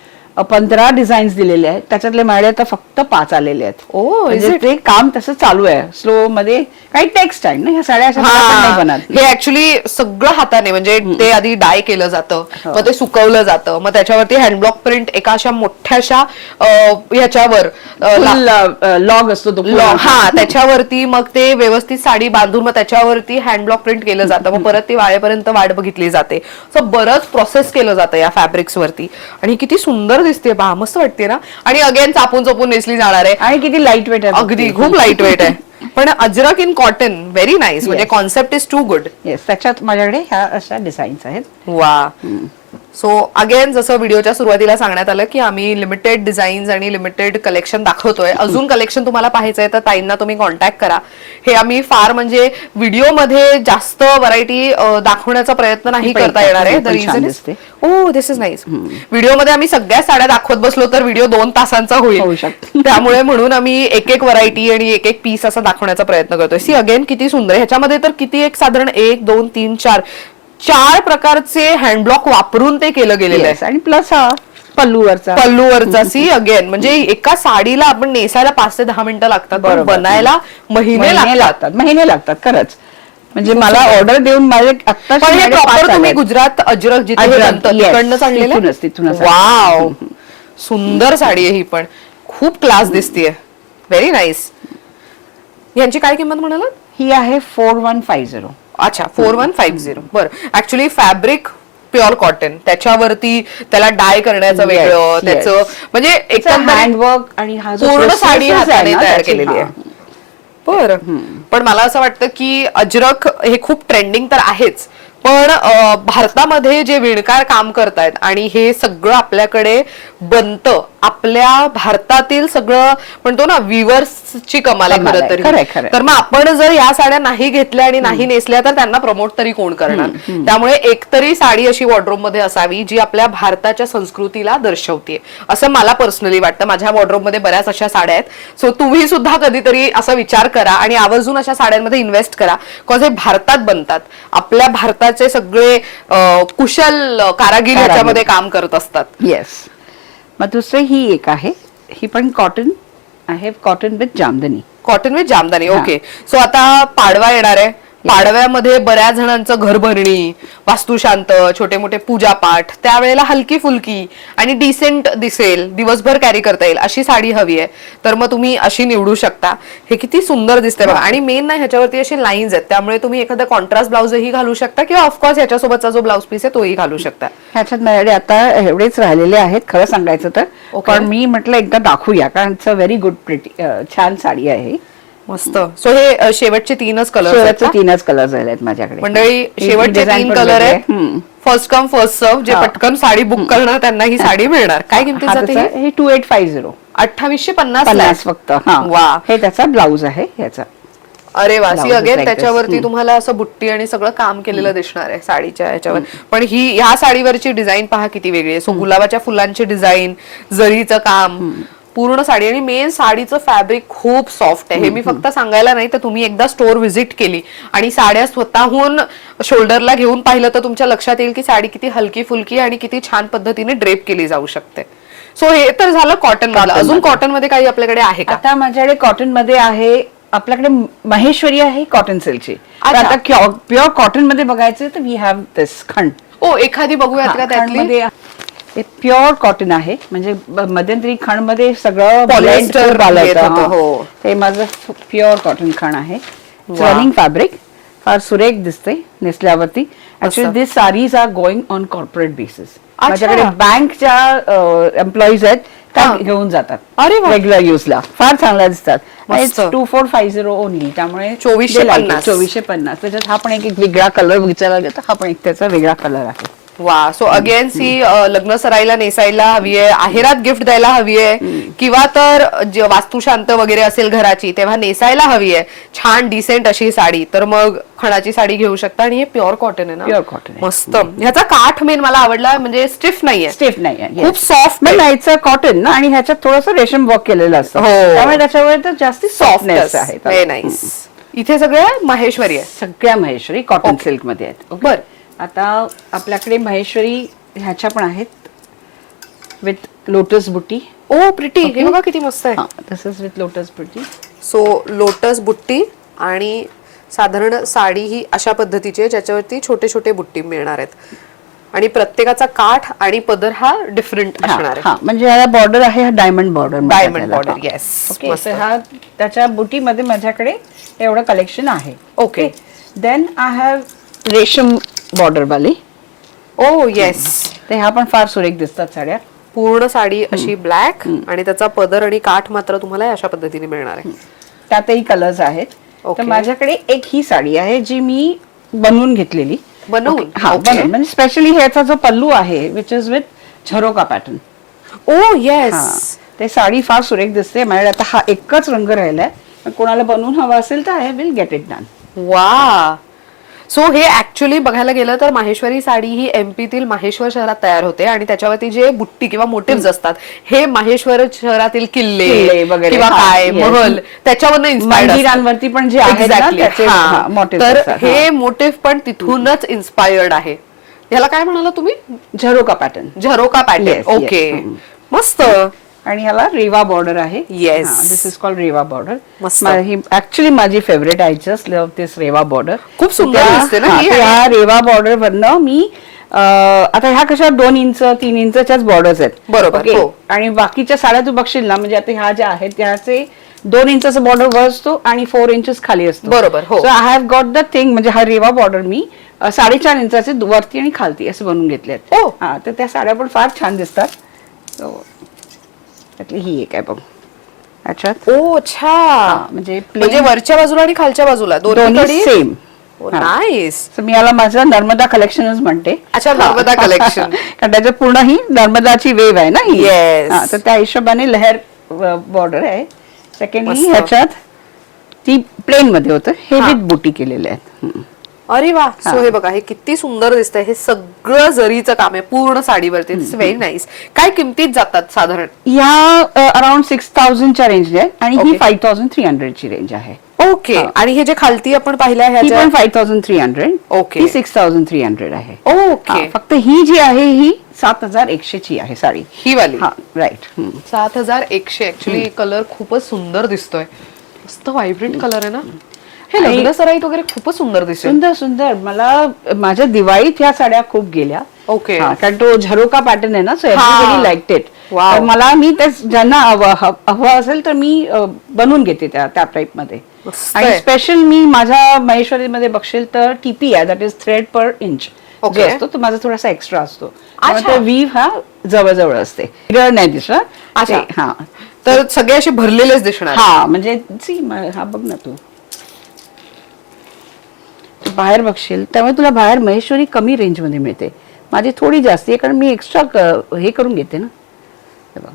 15 डिझाईन्स दिलेले आहेत. त्याच्यातले माझे आता फक्त 5 आलेले आहेत. Oh, is म्हणजे it? ते काम तसं चालू आहे स्लो मध्ये. काही टेक्स्ट आहे ना ह्या साड्या अशा पटापट नाही बनत. हे ऍक्च्युली सगळं हाताने, म्हणजे ते आधी डाय केलं जातं, मग ते सुकवलं जातं, मग त्याच्यावरती हँडब्लॉक प्रिंट एका अशा मोठ्याशा ह्याच्यावर लॉग असतो तो पूर्ण. हा त्याच्यावरती मग ते व्यवस्थित साडी बांधून मग त्याच्यावरती हँडब्लॉक प्रिंट केलं जातं. मग परत ती वाळेपर्यंत वाट बघितली जाते. सो बरंच प्रोसेस केलं जातं या फॅब्रिक्स वरती. आणि किती सुंदर दिसते पहा, मस्त वाटते ना. आणि अगेन चापून चोपून नेसली जाणार आहे. आणि किती लाईट वेट आहे. अगदी खूप लाईट वेट आहे. पण Ajrak in cotton very nice. म्हणजे concept is too good. Yes. त्याच्यात माझ्याकडे ह्या अशा डिझाईन्स आहेत. वा. सो अगेन जसं व्हिडिओच्या सुरुवातीला सांगण्यात आलं की आम्ही लिमिटेड डिझाईन्स आणि लिमिटेड कलेक्शन दाखवतोय. अजून कलेक्शन तुम्हाला पाहायचंय तर ताईंना तुम्ही कॉन्टॅक्ट करा. हे आम्ही फार म्हणजे व्हिडिओमध्ये जास्त व्हरायटी दाखवण्याचा प्रयत्न नाही करता येणार आहे. The reason is oh this is nice. व्हिडिओमध्ये आम्ही सगळ्या साड्या दाखवत बसलो तर व्हिडिओ 2 तासांचा होऊ होईल. शकतो. त्यामुळे म्हणून आम्ही एक व्हरायटी आणि एक पीस असा दाखवण्याचा प्रयत्न करतोय. सी अगेन किती सुंदर. ह्याच्यामध्ये तर किती एक साधारण 1 2 3 4 प्रकारचे हँडब्लॉक वापरून ते केलं गेलेलं आहे. आणि प्लस हा पल्लूवरचा. सी अगेन म्हणजे एका साडीला आपण नेसायला 5 ते 10 मिनिटं लागतात, पण बनायला महिने लागतात खरंच. म्हणजे मला ऑर्डर देऊन माझे आता पण हे प्रॉपर तुम्ही गुजरात अजरक जिथे बनतं तिकडनंच आणलेलं. तिथूनच. वाव. सुंदर साडी आहे ही पण. खूप क्लास दिसतीये. Very nice. यांची काय किंमत म्हणाला? ही आहे 4150. अच्छा 4150. बरं. ऍक्च्युली फॅब्रिक प्युअर कॉटन, त्याच्यावरती त्याला डाय करण्याचं वेगळं, त्याचं म्हणजे एकंदर हँडवर्क आणि हा जो पूर्ण process साडी आहे हाताने ना, तयार त्याची- केलेली आहे. हा. बरं, पण मला असं वाटतं की अजरक हे खूप ट्रेंडिंग तर आहेच, पण भारतामध्ये जे विणकार काम करतायत आणि हे सगळं आपल्याकडे बनतं, आपल्या भारतातील सगळं म्हणतो ना विवर्सची कमाल आहे कमाल खरं आहे. तरी. खरंय, खरंय. तर मग आपण जर या साड्या नाही घेतल्या आणि नाही नेसल्या तर त्यांना प्रमोट तरी कोण करणार. त्यामुळे एकतरी साडी अशी वॉर्डरोब मध्ये असावी जी आपल्या भारताच्या संस्कृतीला दर्शवते, असं मला पर्सनली वाटतं. माझ्या वॉर्डरोब मध्ये बऱ्याच अशा साड्या आहेत. सो तुम्ही सुद्धा कधीतरी असा विचार करा आणि आवर्जून अशा साड्यांमध्ये इन्व्हेस्ट करा, बिकॉज हे भारतात बनतात. आपल्या भारताचे सगळे कुशल कारागीर याच्यामध्ये काम करत असतात. येस. मग दुसरी ही एक आहे, ही पण कॉटन आहे, cotton with jamdani. Cotton with jamdani. Okay. So आता पाडवा येणार आहे. पाडव्यामध्ये बऱ्याच जणांचं घर भरणी, वास्तुशांत, छोटे मोठे पूजापाठ, त्यावेळेला हलकी फुलकी आणि डिसेंट दिसेल, दिवसभर कॅरी करता येईल अशी साडी हवी आहे तर मग तुम्ही अशी निवडू शकता. हे किती सुंदर दिसते बघा. आणि मेन नाही, ह्याच्यावरती अशी लाईन्स आहेत, त्यामुळे तुम्ही एखादा कॉन्ट्रास्ट ब्लाउजही घालू शकता किंवा ऑफकोर्स ह्याच्यासोबतचा जो ब्लाउज पीस आहे तोही घालू शकता. ह्याच्यात माझ्याकडे आता एवढेच राहिलेले आहेत खरं सांगायचं तर. पण मी म्हटलं एकदा दाखवूया, कारण it's a very good pretty, छान साडी आहे. मस्त. सो हे शेवटचे 3च कलर शेवटचे 3च कलर झालेत माझ्याकडे. मंडळी. शेवटचे 3 कलर आहेत. First come first serve. जे पटकन साडी बुक करणार त्यांना ही साडी मिळणार. काय किमतीत जाते हे 2850. 2850 फक्त. वा. हे त्याचा ब्लाउज आहे ह्याचा. अरे वासी. Blouse अगेन like त्याच्यावरती this. तुम्हाला असं बुट्टी आणि सगळं काम केलेलं दिसणार आहे साडीच्या ह्याच्यावर. पण ही ह्या साडीवरची डिझाईन पहा किती वेगळी आहे. सो गुलाबाच्या फुलांची डिझाईन, जरीचं काम, पूर्ण साडी. आणि मेन साडीचं फॅब्रिक खूप सॉफ्ट आहे. हे मी फक्त सांगायला नाही, तर तुम्ही एकदा स्टोर व्हिजिट केली आणि साड्या स्वतःहून शोल्डरला घेऊन पाहिलं तर तुमच्या लक्षात येईल की साडी किती हलकी फुलकी आणि किती छान पद्धतीने ड्रेप केली जाऊ शकते. सो हे तर झालं कॉटन मधलं. अजून कॉटन मध्ये काही आपल्याकडे आहे का? आता माझ्याकडे कॉटन मध्ये आहे, आपल्याकडे महेश्वरी आहे कॉटन सिल्कची. आता प्युअर कॉटन मध्ये बघायचं तर वी हॅव दिस खंड. ओ, एखादी बघूयात का त्यातली? हे प्युअर कॉटन आहे, म्हणजे मध्यंतरी खण मध्ये सगळं Polyester येत होतं. हो. हे माझं प्युअर कॉटन खण आहे. रनिंग फॅब्रिक, फार सुरेख दिसते नेसल्यावरती. Actually this saris are going on corporate basis. माझ्याकडे बँकच्या एम्प्लॉईज आहेत, त्या घेऊन जातात रेग्युलर युजला. फार चांगल्या दिसतात. 2450 ओनली. त्यामुळे 2450. त्याच्यात हा पण एक वेगळा कलर विचारला गेला, हा पण एक त्याचा वेगळा कलर आहे. वा. सो अगेन सी लग्न सराईला नेसायला हवी आहे, आहेरात गिफ्ट द्यायला हवी आहे, किंवा तर वास्तुशांत वगैरे असेल घराची तेव्हा नेसायला हवी आहे छान डिसेंट अशी साडी, तर मग खणाची साडी घेऊ शकता. आणि हे प्युअर कॉटन आहे ना. Pure cotton. मस्त. ह्याचा काठ मेन मला आवडला, म्हणजे स्टिफ नाहीये. स्टिफ नाहीये, खूप सॉफ्ट नाही. कॉटन ना, आणि ह्याच्यात थोडंसं रेशम वर्क केलेलं असतं, त्यामुळे त्याच्यावर तर जास्त सॉफ्टनेस आहे. Very nice. इथे सगळ्या माहेश्वरी आहे, सगळ्या माहेश्वरी कॉटन सिल्क मध्ये आहेत. बर. आता आपल्याकडे माहेश्वरी ह्याच्या पण आहेत विथ लोटस बुट्टी. ओ प्रिटी. हे बघा किती मस्त आहे. दिस इज विथ लोटस बुट्टी. सो लोटस बुट्टी आणि साधारण साडी ही अशा पद्धतीची आहे ज्याच्यावरती छोटे छोटे बुट्टी मिळणार आहेत आणि प्रत्येकाचा काठ आणि पदर हा डिफरंट असणार आहे. म्हणजे ह्याला बॉर्डर आहे, हा diamond border. Diamond border. Yes. Okay. हा त्याच्या बुटीमध्ये माझ्याकडे एवढं कलेक्शन आहे. ओके. देन आय हॅव रेशम बॉर्डर वाली. ओ येस. ते ह्या पण फार सुरेख दिसतात साड्या. पूर्ण साडी अशी ब्लॅक आणि त्याचा पदर आणि काठ मात्र तुम्हाला अशा पद्धतीने मिळणार आहे. त्यातही कलर्स आहेत. तर माझ्याकडे एक ही साडी आहे जी मी बनवून घेतलेली. बनवून? बनवून म्हणजे स्पेशली ह्याचा जो पल्लू आहे which is with jharokha pattern. Oh yes. ते साडी फार सुरेख दिसते. माझ्याकडे आता हा एकच रंग राहिलाय, कोणाला बनवून हवा असेल तर I will get it done. वा. सो हे ऍक्च्युअली बघायला गेलं तर माहेश्वरी साडी ही एमपीतील माहेश्वर शहरात तयार होते आणि त्याच्यावरती जे बुट्टी किंवा मोटिव्ह असतात हे माहेश्वर शहरातील किल्ले वगैरे किंवा काय महल त्याच्यावरनं मंदिरांवरती पण जे आहेत तर हे मोटिव्ह पण तिथूनच इन्स्पायर्ड आहे. ह्याला काय म्हणाला तुम्ही? Jharokha pattern. Jharokha pattern. Okay. मस्त. आणि ह्याला रेवा बॉर्डर आहे. Yes. This is called Rewa border. मस्त. ही ऍक्च्युली माझी favourite. I just love this Rewa border. खूप सुंदर दिसते ना ही. ह्या रेवा बॉर्डर वरनं मी आता ह्या कशा 2 इंच 3 इंचच्याच बॉर्डर्स आहेत. बरोबर. आणि बाकीच्या साड्या तू बघशील ना, म्हणजे आता ह्या ज्या आहेत त्याचे 2 इंचाचा बॉर्डर वर असतो आणि 4 इंचेस खाली असतो. बरोबर, हो. So I have got the thing, म्हणजे हा रेवा बॉर्डर मी 4.5 इंचाचे वरती आणि खालती असे बनवून घेतले आहेत. ओ. हा, तर त्या साड्या पण फार छान दिसतात. So, त्यातली ही एक आहे बघ. अच्छा, ओ अच्छा, म्हणजे म्हणजे वरच्या बाजूला आणि खालच्या बाजूला दोन्ही सेम. नाईस. मी याला माझं नर्मदा कलेक्शनच म्हणते. अच्छा, नर्मदा कलेक्शन. कारण त्याच्यात पूर्ण ही नर्मदाची वेव आहे ना ही. Yes. हा, तर त्या हिशोबाने लहर बॉर्डर आहे. सेकंडली मस्त. ह्याच्यात ती प्लेन मध्ये होतं, हे हा. विथ बुटी केलेले आहेत. अरे वा. सो हे बघा, हे किती सुंदर दिसतंय. हे सगळं जरीचं काम आहे पूर्ण साडीवरती. It's very nice. काय किमतीत जातात साधारण? या अराउंड 6,000च्या रेंज आहे आणि ही Okay. 5,300 ची रेंज आहे. ओके. आणि हे जे खालती आपण पाहिल्या ही ह्याच्या पण 5,300. Okay. ही 6,300 आहे. ओके. हा, फक्त ही जी आहे ही 7,100 ची आहे साडी. ही वाली हा, राईट. 7,100. ऍक्च्युली कलर खूपच सुंदर दिसतोय. मस्त व्हायब्रंट कलर आहे ना. हे आणि- लग्न सराईत वगैरे खूपच सुंदर दिसेल. सुंदर सुंदर. मला माझ्या दिवाळीत ह्या साड्या खूप गेल्या. ओके. कारण तो झरोका पॅटर्न आहे ना, सो हा. Everybody liked it. Wow. मला मी ज्यांना हवं असेल तर मी बनवून घेते त्या टाईप मध्ये. मस्त आणि आहे. स्पेशल मी माझ्या महेश्वरीमध्ये बघशील तर टीपी आहे, that is thread per inch जो Okay. असतो तो माझा थोडासा एक्स्ट्रा असतो. अच्छा. त्यामुळे तो वीव हा जवळजवळ असते, मिरर नाही दिसत. अच्छा. हा तर सगळे असे भरलेलेच दिसणार. हा, म्हणजे हा बघ ना तू बाहेर बघशील त्यामुळे तुला बाहेर महेश्वरी कमी रेंज मध्ये मिळते. माझी थोडी जास्त आहे कारण मी एक्स्ट्रा हे करून घेते ना. हे बघ.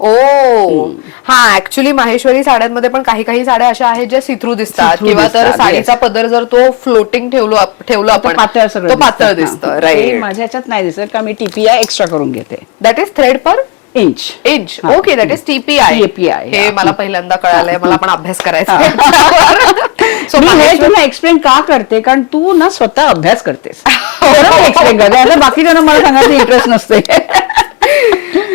ओ हा, ऍक्च्युली माहेश्वरी साड्यांमध्ये पण काही काही साड्या अशा आहेत ज्या सिथ्रू दिसतात, See-through किंवा तर दिसतात, साडीचा पदर जर तो फ्लोटिंग ठेवलो आपण पातळ सगळं तो पातळ दिसतं. दिसतं. हा. ते राईट. माझ्या ह्याच्यात नाही दिसत का मी टीपीआय एक्स्ट्रा करून घेते. That is thread per inch. Inch. Okay, that is TPI. TPI, हे yeah. मला पहिल्यांदा कळालंय. मला पण अभ्यास करायचा आहे. So, मी हे माहेश्वरी- तुला एक्सप्लेन का करते कारण तू ना स्वतः अभ्यास करतेस. एक्सप्लेन करते. आता बाकीच्यांना मला सांगायचं इंटरेस्ट नसते.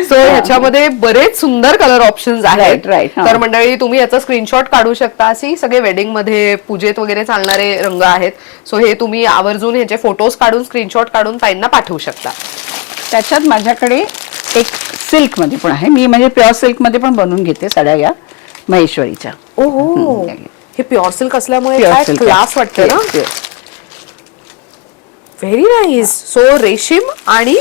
सो ह्याच्यामध्ये बरेच सुंदर कलर ऑप्शन्स आहेत. Right, right, हा. तर मंडळी, तुम्ही याचा स्क्रीनशॉट काढू शकता. असे सगळे वेडिंग मध्ये पूजेत वगैरे चालणारे रंग आहेत. सो हे तुम्ही आवर्जून ह्याचे फोटोज काढून स्क्रीनशॉट काढून ताईंना पाठवू शकता. त्याच्यात माझ्याकडे एक सिल्क मध्ये पण आहे. मी म्हणजे प्युअर सिल्क मध्ये पण बनवून घेते साड्या या महेश्वरीच्या. ओहो, हे प्युअर सिल्क असल्यामुळे Pure काय silk क्लास वाटते ना. Yes, yes. Very nice. So रेशीम आणि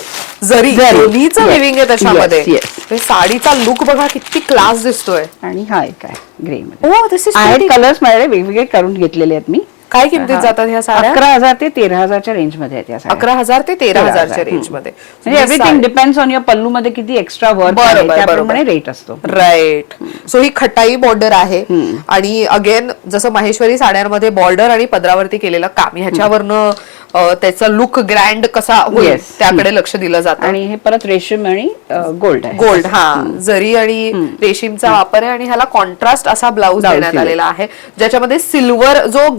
जरी जरी. दोन्हीचं Yes. विविंग आहे त्याच्यामध्ये. Yes, yes. हे साडीचा लुक बघा किती क्लास दिसतोय. आणि हा एक आहे ग्रे मध्ये. ओ दिस इज आहेत कलर्स माझ्याकडे वेगवेगळे करून घेतलेले आहेत मी. काय किमतीत जातात ह्या साड्या? 11,000 ते 13,000च्या रेंज मध्ये आहेत या साड्या. 11,000 ते 13,000च्या 13,000. रेंज मध्ये. म्हणजे एव्हरीथिंग डिपेंड्स ऑन युअर पल्लू मध्ये किती एक्स्ट्रा वर्क आहे बरोबर, त्याप्रमाणे रेट असतो. राईट. सो ही खटाई बॉर्डर आहे आणि अगेन जसं माहेश्वरी साड्यांमध्ये बॉर्डर आणि पदरावरती केलेलं काम ह्याच्यावरनं त्याचा लुक ग्रँड कसा होईल Yes. त्याकडे लक्ष दिलं जातं. आणि हे परत रेशीम आणि गोल्ड आहे. गोल्ड, हा, जरी आणि रेशीमचा वापर आहे आणि ह्याला कॉन्ट्रास्ट असा ब्लाऊज Blouse देण्यात दिलाय. आलेला आहे, ज्याच्यामध्ये सिल्वर जो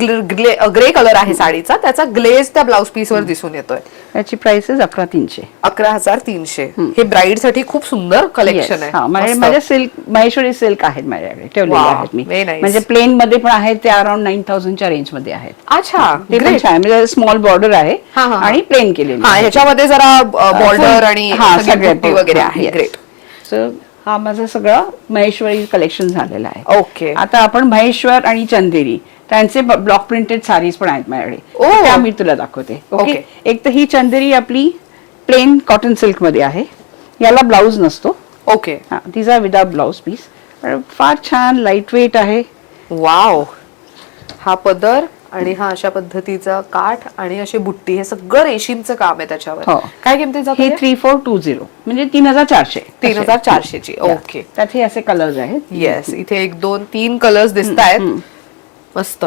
ग्रे कलर आहे साडीचा त्याचा ग्लेज त्या ब्लाऊज पीस वर दिसून येतोय. याची प्राइस 11,300. 11,300. हे ब्राईड साठी खूप सुंदर कलेक्शन आहे. मस्त. माझ्या सिल्क महेश्वरी सिल्क आहेत माझ्याकडे ठेवलेले Wow, आहेत मी. very nice. म्हणजे प्लेन मध्ये पण आहेत ते अराउंड 9,000च्या रेंज मध्ये आहेत. अच्छा, ते पण great. छान म्हणजे स्मॉल बॉर्डर आहे हा, हा, हा. आणि प्लेन केलेली हा, आहे. ह्याच्यामध्ये जरा बॉर्डर आणि हा, सगळी सगळ्या बुट्टी वगैरे आहे. yes. ग्रेट. So, हा माझा सगळा महेश्वरी कलेक्शन झालेला आहे. ओके. आता आपण महेश्वर आणि चंदेरी त्यांचे ब्लॉक प्रिंटेड साडीज पण आहेत माझ्याकडे. ओ. त्या मी तुला दाखवते. ओके. Okay. एक तर ही चंदेरी आपली प्लेन कॉटन सिल्क मध्ये आहे. याला ब्लाऊज नसतो. ओके. हा, these are without blouse piece. फार छान लाईट वेट आहे. वाव. हा पदर आणि हा अशा पद्धतीचा काठ आणि अशी बुट्टी, हे सगळं रेशीमचं काम आहे त्याच्यावर. हो. काय किमतीत हे जाते? 3420 म्हणजे 3,400. 3,400 ची. ओके. त्यात हे असे कलर्स आहेत. येस, इथे 1 2 3 कलर्स दिसत आहेत. मस्त.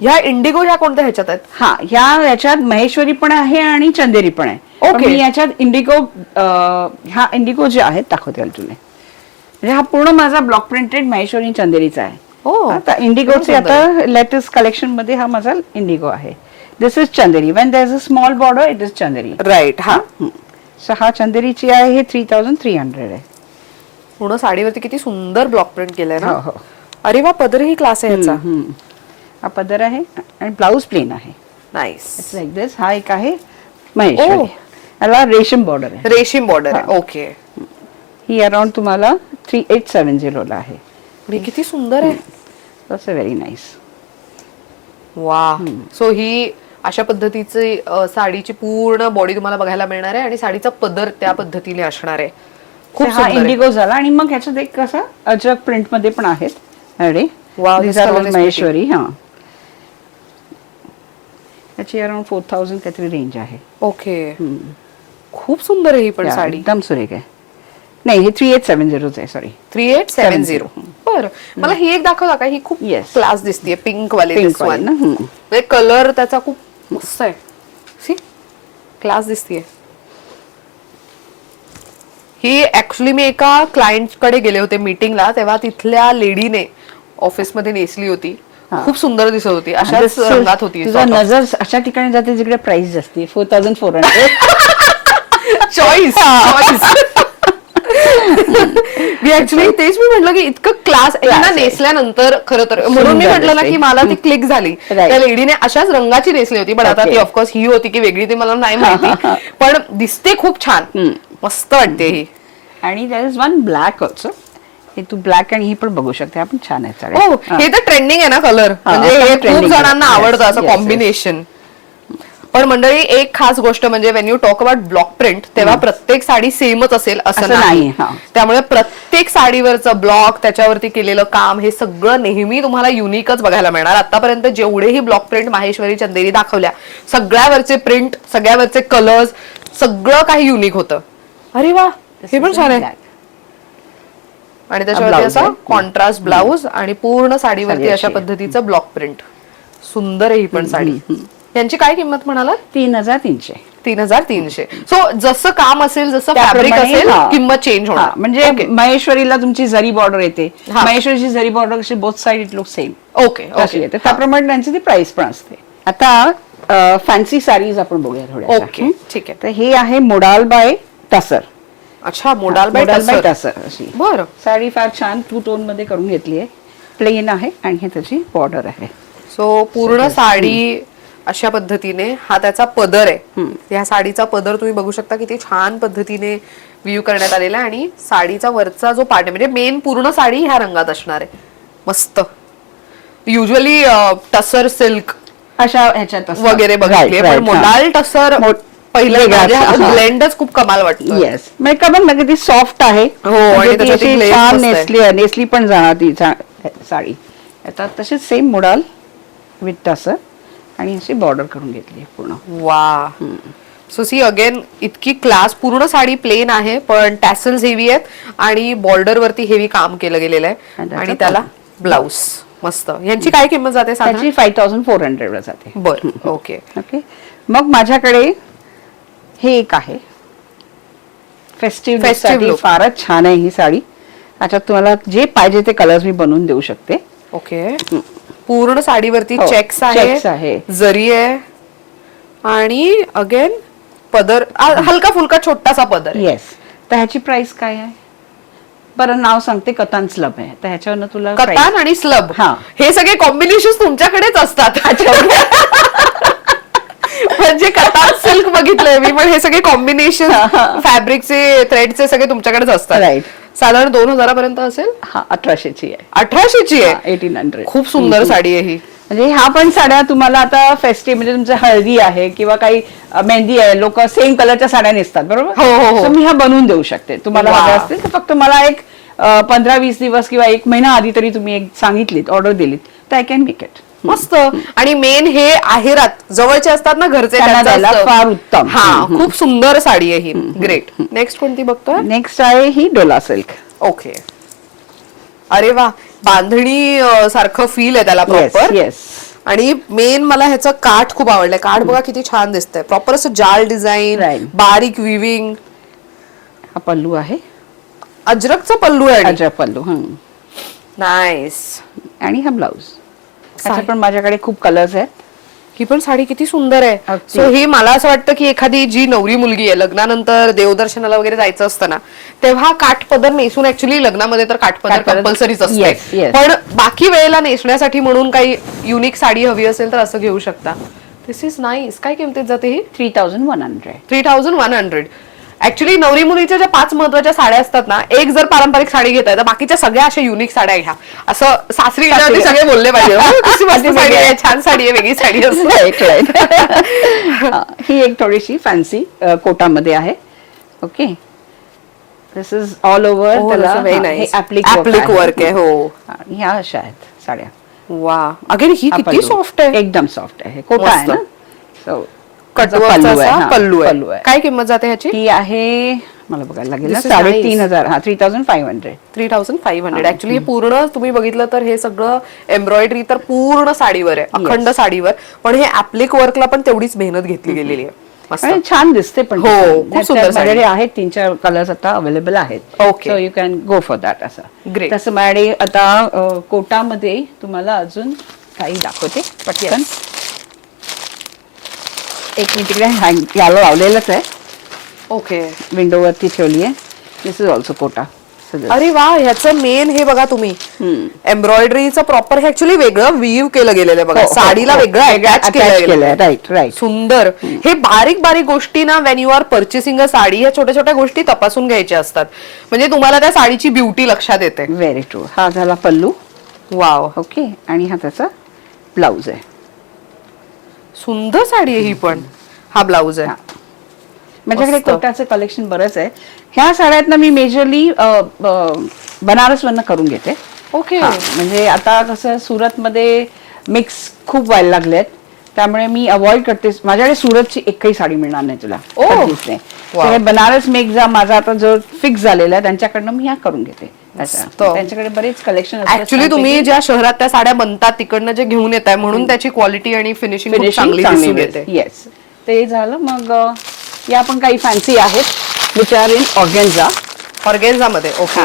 ह्या इंडिगो ह्या कोणत्या ह्याच्यात आहेत? हा, याच्यात महेश्वरी पण आहे आणि चंदेरी पण आहे. Okay. पण मी याच्यात इंडिगो हा इंडिगो जे आहेत दाखवते तुला. म्हणजे हा पूर्ण माझा ब्लॉक प्रिंटेड महेश्वरी आणि चंदेरीचा आहे. हो. आता इंडिगोचे आता लेटेस्ट कलेक्शन मध्ये हा माझा इंडिगो आहे. This is Chanderi. When there is a small border it is Chanderi. Right. हा, सो हा चंदेरीची आहे. हे 3,300 आहे. पूर्ण साडीवरती किती सुंदर ब्लॉक प्रिंट केलंय ना. हो, हो. अरे वा, पदरही क्लास आहे ह्याचा. हा पदर आहे आणि ब्लाऊज प्लेन आहे. नाईस. लाईक दिस. हा एक आहे महेश्वरी. याला रेशीम बॉर्डर आहे. रेशीम बॉर्डर आहे. ओके. ही अराउंड तुम्हाला 3,870 ला आहे. आणि किती सुंदर आहे. That's very nice. वा. सो ही अशा पद्धतीची साडीची पूर्ण बॉडी तुम्हाला बघायला मिळणार आहे आणि साडीचा पदर त्या पद्धतीने असणार आहे. खूप हा सुंदर आहे. इंडिगो झाला आणि मग ह्याच्यात एक कसा अजरक प्रिंट मध्ये पण आहेत अरे Wow, this color is Maheshwari. हा याची अराउंड 4000 काहीतरी रेंज आहे. ओके. खूप सुंदर आहे ही पण Yeah, साडी. एकदम सुरेख आहे. नाही हे 3870 आहे. सॉरी 3870. बर, मला ही एक दाखव का. ही खूप Yes. क्लास दिसतीये. पिंक वाले पिंक this one. वाली ना. म्हणजे कलर त्याचा खूप मस्त आहे. सी क्लास दिसतीये. ही ऍक्च्युली मी एका क्लायंट कडे गेले होते मीटिंगला, तेव्हा तिथल्या लेडीने ऑफिस मध्ये नेसली होती. खूप सुंदर दिसत होती. अशाच रंगात होती. तुझा नजर अशा ठिकाणी जाते जिकडे प्राइस जास्ती 4400. चॉईस. मी ऍक्च्युली तेच मी म्हटलं की इतकं क्लास नेसल्यानंतर खरं तर म्हणून मी म्हटलं ना की मला ती क्लिक झाली. त्या लेडीने अशाच रंगाची नेसली होती, पण आता ती ऑफकोर्स ही होती की वेगळी ती मला नाही माहिती, पण दिसते खूप छान. मस्त वाटते ही. आणि there is one black also. हे तू ब्लॅक आणि ही पण बघू शकते आपण. छान आहे साडी. हो, हे तर ट्रेंडिंग आहे ना कलर. म्हणजे हे खूप जणांना आवडतं असं कॉम्बिनेशन. पण मंडळी एक खास गोष्ट म्हणजे Wien you talk about block print, तेव्हा प्रत्येक साडी सेमच असेल असं नाही. त्यामुळे प्रत्येक साडीवरचं ब्लॉक, त्याच्यावरती केलेलं काम, हे सगळं नेहमी तुम्हाला युनिकच बघायला मिळणार. आतापर्यंत जेवढेही ब्लॉक प्रिंट माहेश्वरी चंदेरी दाखवल्या, सगळ्यावरचे प्रिंट, सगळ्यावरचे कलर्स, सगळं काही युनिक होतं. अरे वा, हे पण छान आहे. आणि त्याच्यावरती असा कॉन्ट्रास्ट ब्लाउज आणि पूर्ण साडीवरती अशा पद्धतीचं ब्लॉक प्रिंट. सुंदर आहे ही पण साडी. यांची काय किंमत म्हणाला? 3300. 3300. सो जसं काम असेल, जसं फॅब्रिक असेल, किंमत चेंज होणार. म्हणजे महेश्वरीला तुमची जरी बॉर्डर येते. महेश्वरीची जरी बॉर्डर कशी both side it look same. Okay okay. त्याप्रमाणे त्यांची ती प्राइस पण असते. आता फॅन्सी साडीज आपण बघूया थोड्या. ओके, ठीक आहे. तर हे आहे मोडाल बाय टसर. अच्छा, मोडाल बाय टसर अशी. बरं. साडी फार छान 2 टोन मध्ये करून घेतली आहे. प्लेन आहे आणि हे त्याची बॉर्डर आहे. सो पूर्ण साडी अशा पद्धतीने, हा त्याचा पदर आहे. या साडीचा पदर तुम्ही बघू शकता किती छान पद्धतीने व्ह्यू करण्यात आलेला आहे. आणि साडीचा वरचा जो पार्ट आहे, म्हणजे मेन पूर्ण साडी ह्या रंगात असणार आहे. मस्त. युजली टसर सिल्क अशा ह्याच्यात वगैरे बघितली, पण मोडाल टसर पहिलं ब्लेंडच खूप कमाल वाटतो. येस, म्हणजे कमाल ना किती सॉफ्ट आहे. हो, आणि त्याच्यात छान नेसली पण जाणार ती साडी. आता तसेच सेम मोडाल विथ टसर आणि अशी बॉर्डर करून घेतली पूर्ण. वा. सो सी अगेन इतकी क्लास. पूर्ण साडी प्लेन आहे, पण टॅसल्स हेवी आहेत आणि बॉर्डर वरती हेवी काम केलं गेलेलं आहे. आणि त्याला ब्लाउज मस्त. यांची काय किंमत जाते? त्याची 5400 वर जाते. बरं, ओके ओके. मग माझ्याकडे हे एक आहे फेस्टिव्ह साठी. फारच छान आहे ही साडी. अच्छा, तुम्हाला जे पाहिजे ते कलर्स मी बनवून देऊ शकते. ओके. पूर्ण साडीवरती चेक्स आहे, जरी आहे आणि अगेन पदर हलका फुलका छोटासा पदर. येस. तर ह्याची प्राइस काय आहे? बरं, नाव सांगते. कतान स्लब आहे. तर ह्याच्यावर तुला कतान आणि स्लब हे सगळे कॉम्बिनेशन तुमच्याकडेच असतात. म्हणजे कतान सिल्क बघितलंय मी, पण हे सगळे कॉम्बिनेशन फॅब्रिकचे, थ्रेडचे सगळे तुमच्याकडेच असतात. राईट. साधारण 2000 पर्यंत असेल. 1800ची आहे. 1800ची आहे. 1800. खूप सुंदर साडी आहे ही. म्हणजे ह्या पण साड्या तुम्हाला आता फेस्टिव्ह, म्हणजे तुमचं हळदी आहे किंवा काही मेहंदी आहे, लोक सेम कलरच्या साड्या नेसतात, बरोबर. हो. मी ह्या बनवून देऊ शकते. तुम्हाला हव्या असतील तर फक्त मला एक 15-20 दिवस किंवा 1 महिना आधी तरी तुम्ही एक सांगितलीत, ऑर्डर दिलीत, तर आय कॅन मेक इट. मस्त. आणि मेन हे आहेरात जवळचे असतात ना घरचे, फार उत्तम. हा, खूप सुंदर साडी आहे ही. ग्रेट. नेक्स्ट कोणती बघतोय? नेक्स्ट आहे ही डोला सिल्क. ओके. अरे वा, बांधणी सारखं फील आहे त्याला प्रॉपर. येस. आणि मेन मला ह्याचं काठ खूप आवडलंय. काठ बघा किती छान दिसतंय. प्रॉपर असं जाल डिझाईन, बारीक विविंग. हा पल्लू आहे. अजरकचा पल्लू आहे. अजरक पल्लू. नाईस. आणि हा ब्लाउज. त्याच्यात पण माझ्याकडे खूप कलर्स आहेत. ही पण साडी किती सुंदर आहे. सो ही मला असं वाटतं की एखादी जी नवरी मुलगी आहे, लग्नानंतर देवदर्शनाला वगैरे जायचं असतं ना, तेव्हा काठपदर नेसून, ऍक्च्युली लग्नामध्ये तर काठपदर कंपल्सरीच असते, पण बाकी वेळेला नेसण्यासाठी म्हणून काही युनिक साडी हवी असेल तर असं घेऊ शकता. दिस इज नाईस. काय किमतीत जाते ही? 3100. 3100. ऍक्च्युली नवरी मुलीच्या ज्या 5 महत्वाच्या साड्या असतात ना, एक जर पारंपरिक साडी घेताय तर बाकीच्या सगळ्या अशा युनिक साड्या घ्या, असं सासरी गेल्यावरती सगळे बोलले पाहिजे. "हो, कशी मस्त साडी आहे, छान साडी आहे, वेगळी साडी असते." ही एक थोडीशी फॅन्सी कोटामध्ये आहे. Okay, this is all over. Appliqué work आहे. हो, ह्या अशा आहेत साड्या. वा, अगेन ही किती सॉफ्ट आहे, एकदम सॉफ्ट आहे. कोटा आहे ना, सो कटवर्कचा पल्लू आहे. काय किंमत जाते ह्याची? ही आहे, मला बघायला लागेल, 3,500. हा, 3,500. 3,500. ऍक्च्युली हे पूर्ण तुम्ही बघितलं तर हे सगळं एम्ब्रॉयडरी तर पूर्ण साडीवर आहे, अखंड साडीवर. पण हे ऍप्लिक वर्कला पण तेवढीच मेहनत घेतली गेलेली आहे. आणि छान दिसते पण. हो, खूप सुंदर साडी आहेत. 3-4 कलर्स आता अवेलेबल आहेत. Okay, so you can go for that. असं ग्रेट. तसं माझ्याकडे आता कोटामध्ये तुम्हाला अजून काही दाखवते पटकन. एक मी तिकडे याला लावलेलंच आहे. ओके, विंडोवरती ठेवली आहे. This is also Kota. अरे वा, ह्याचं मेन हे बघा तुम्ही, एम्ब्रॉयडरीचं प्रॉपर हे ऍक्च्युली वेगळं वीव केलं गेलेलं आहे बघा, साडीला वेगळं अटॅच केलंय. Right right. सुंदर. हे बारीक बारीक गोष्टी ना, when you are purchasing a sari, ह्या छोट्या छोट्या गोष्टी तपासून घ्यायच्या असतात, म्हणजे तुम्हाला त्या साडीची ब्युटी लक्षात येते. Very true. हा झाला पल्लू. वाव. ओके, आणि हा त्याचा ब्लाउज आहे. सुंदर साडी आहे ही पण. हा ब्लाउज आहे. माझ्याकडे कोटाचं कलेक्शन बरंच आहे. ह्या साड्यातनं मी मेजरली बनारस वरनं करून घेते. ओके, म्हणजे आता कसं सुरतमध्ये मिक्स खूप व्हायला लागलेत, त्यामुळे मी अवॉइड करते. माझ्याकडे सुरतची एकही साडी मिळणार नाही तुला. बनारस मेक जा माझा आता जो फिक्स झालेला आहे, त्यांच्याकडनं मी ह्या करून घेते. त्यांच्याकडे बरेच कलेक्शन. ऍक्च्युली तुम्ही ज्या शहरात त्या साड्या बनतात तिकडनं जे घेऊन येत आहे, म्हणून त्याची क्वालिटी आणि फिनिशिंग चांगली दिसून येते. येस, ते झालं. मग या पण काही फॅन्सी आहेत, which are in organza. Organza मध्ये. Okay,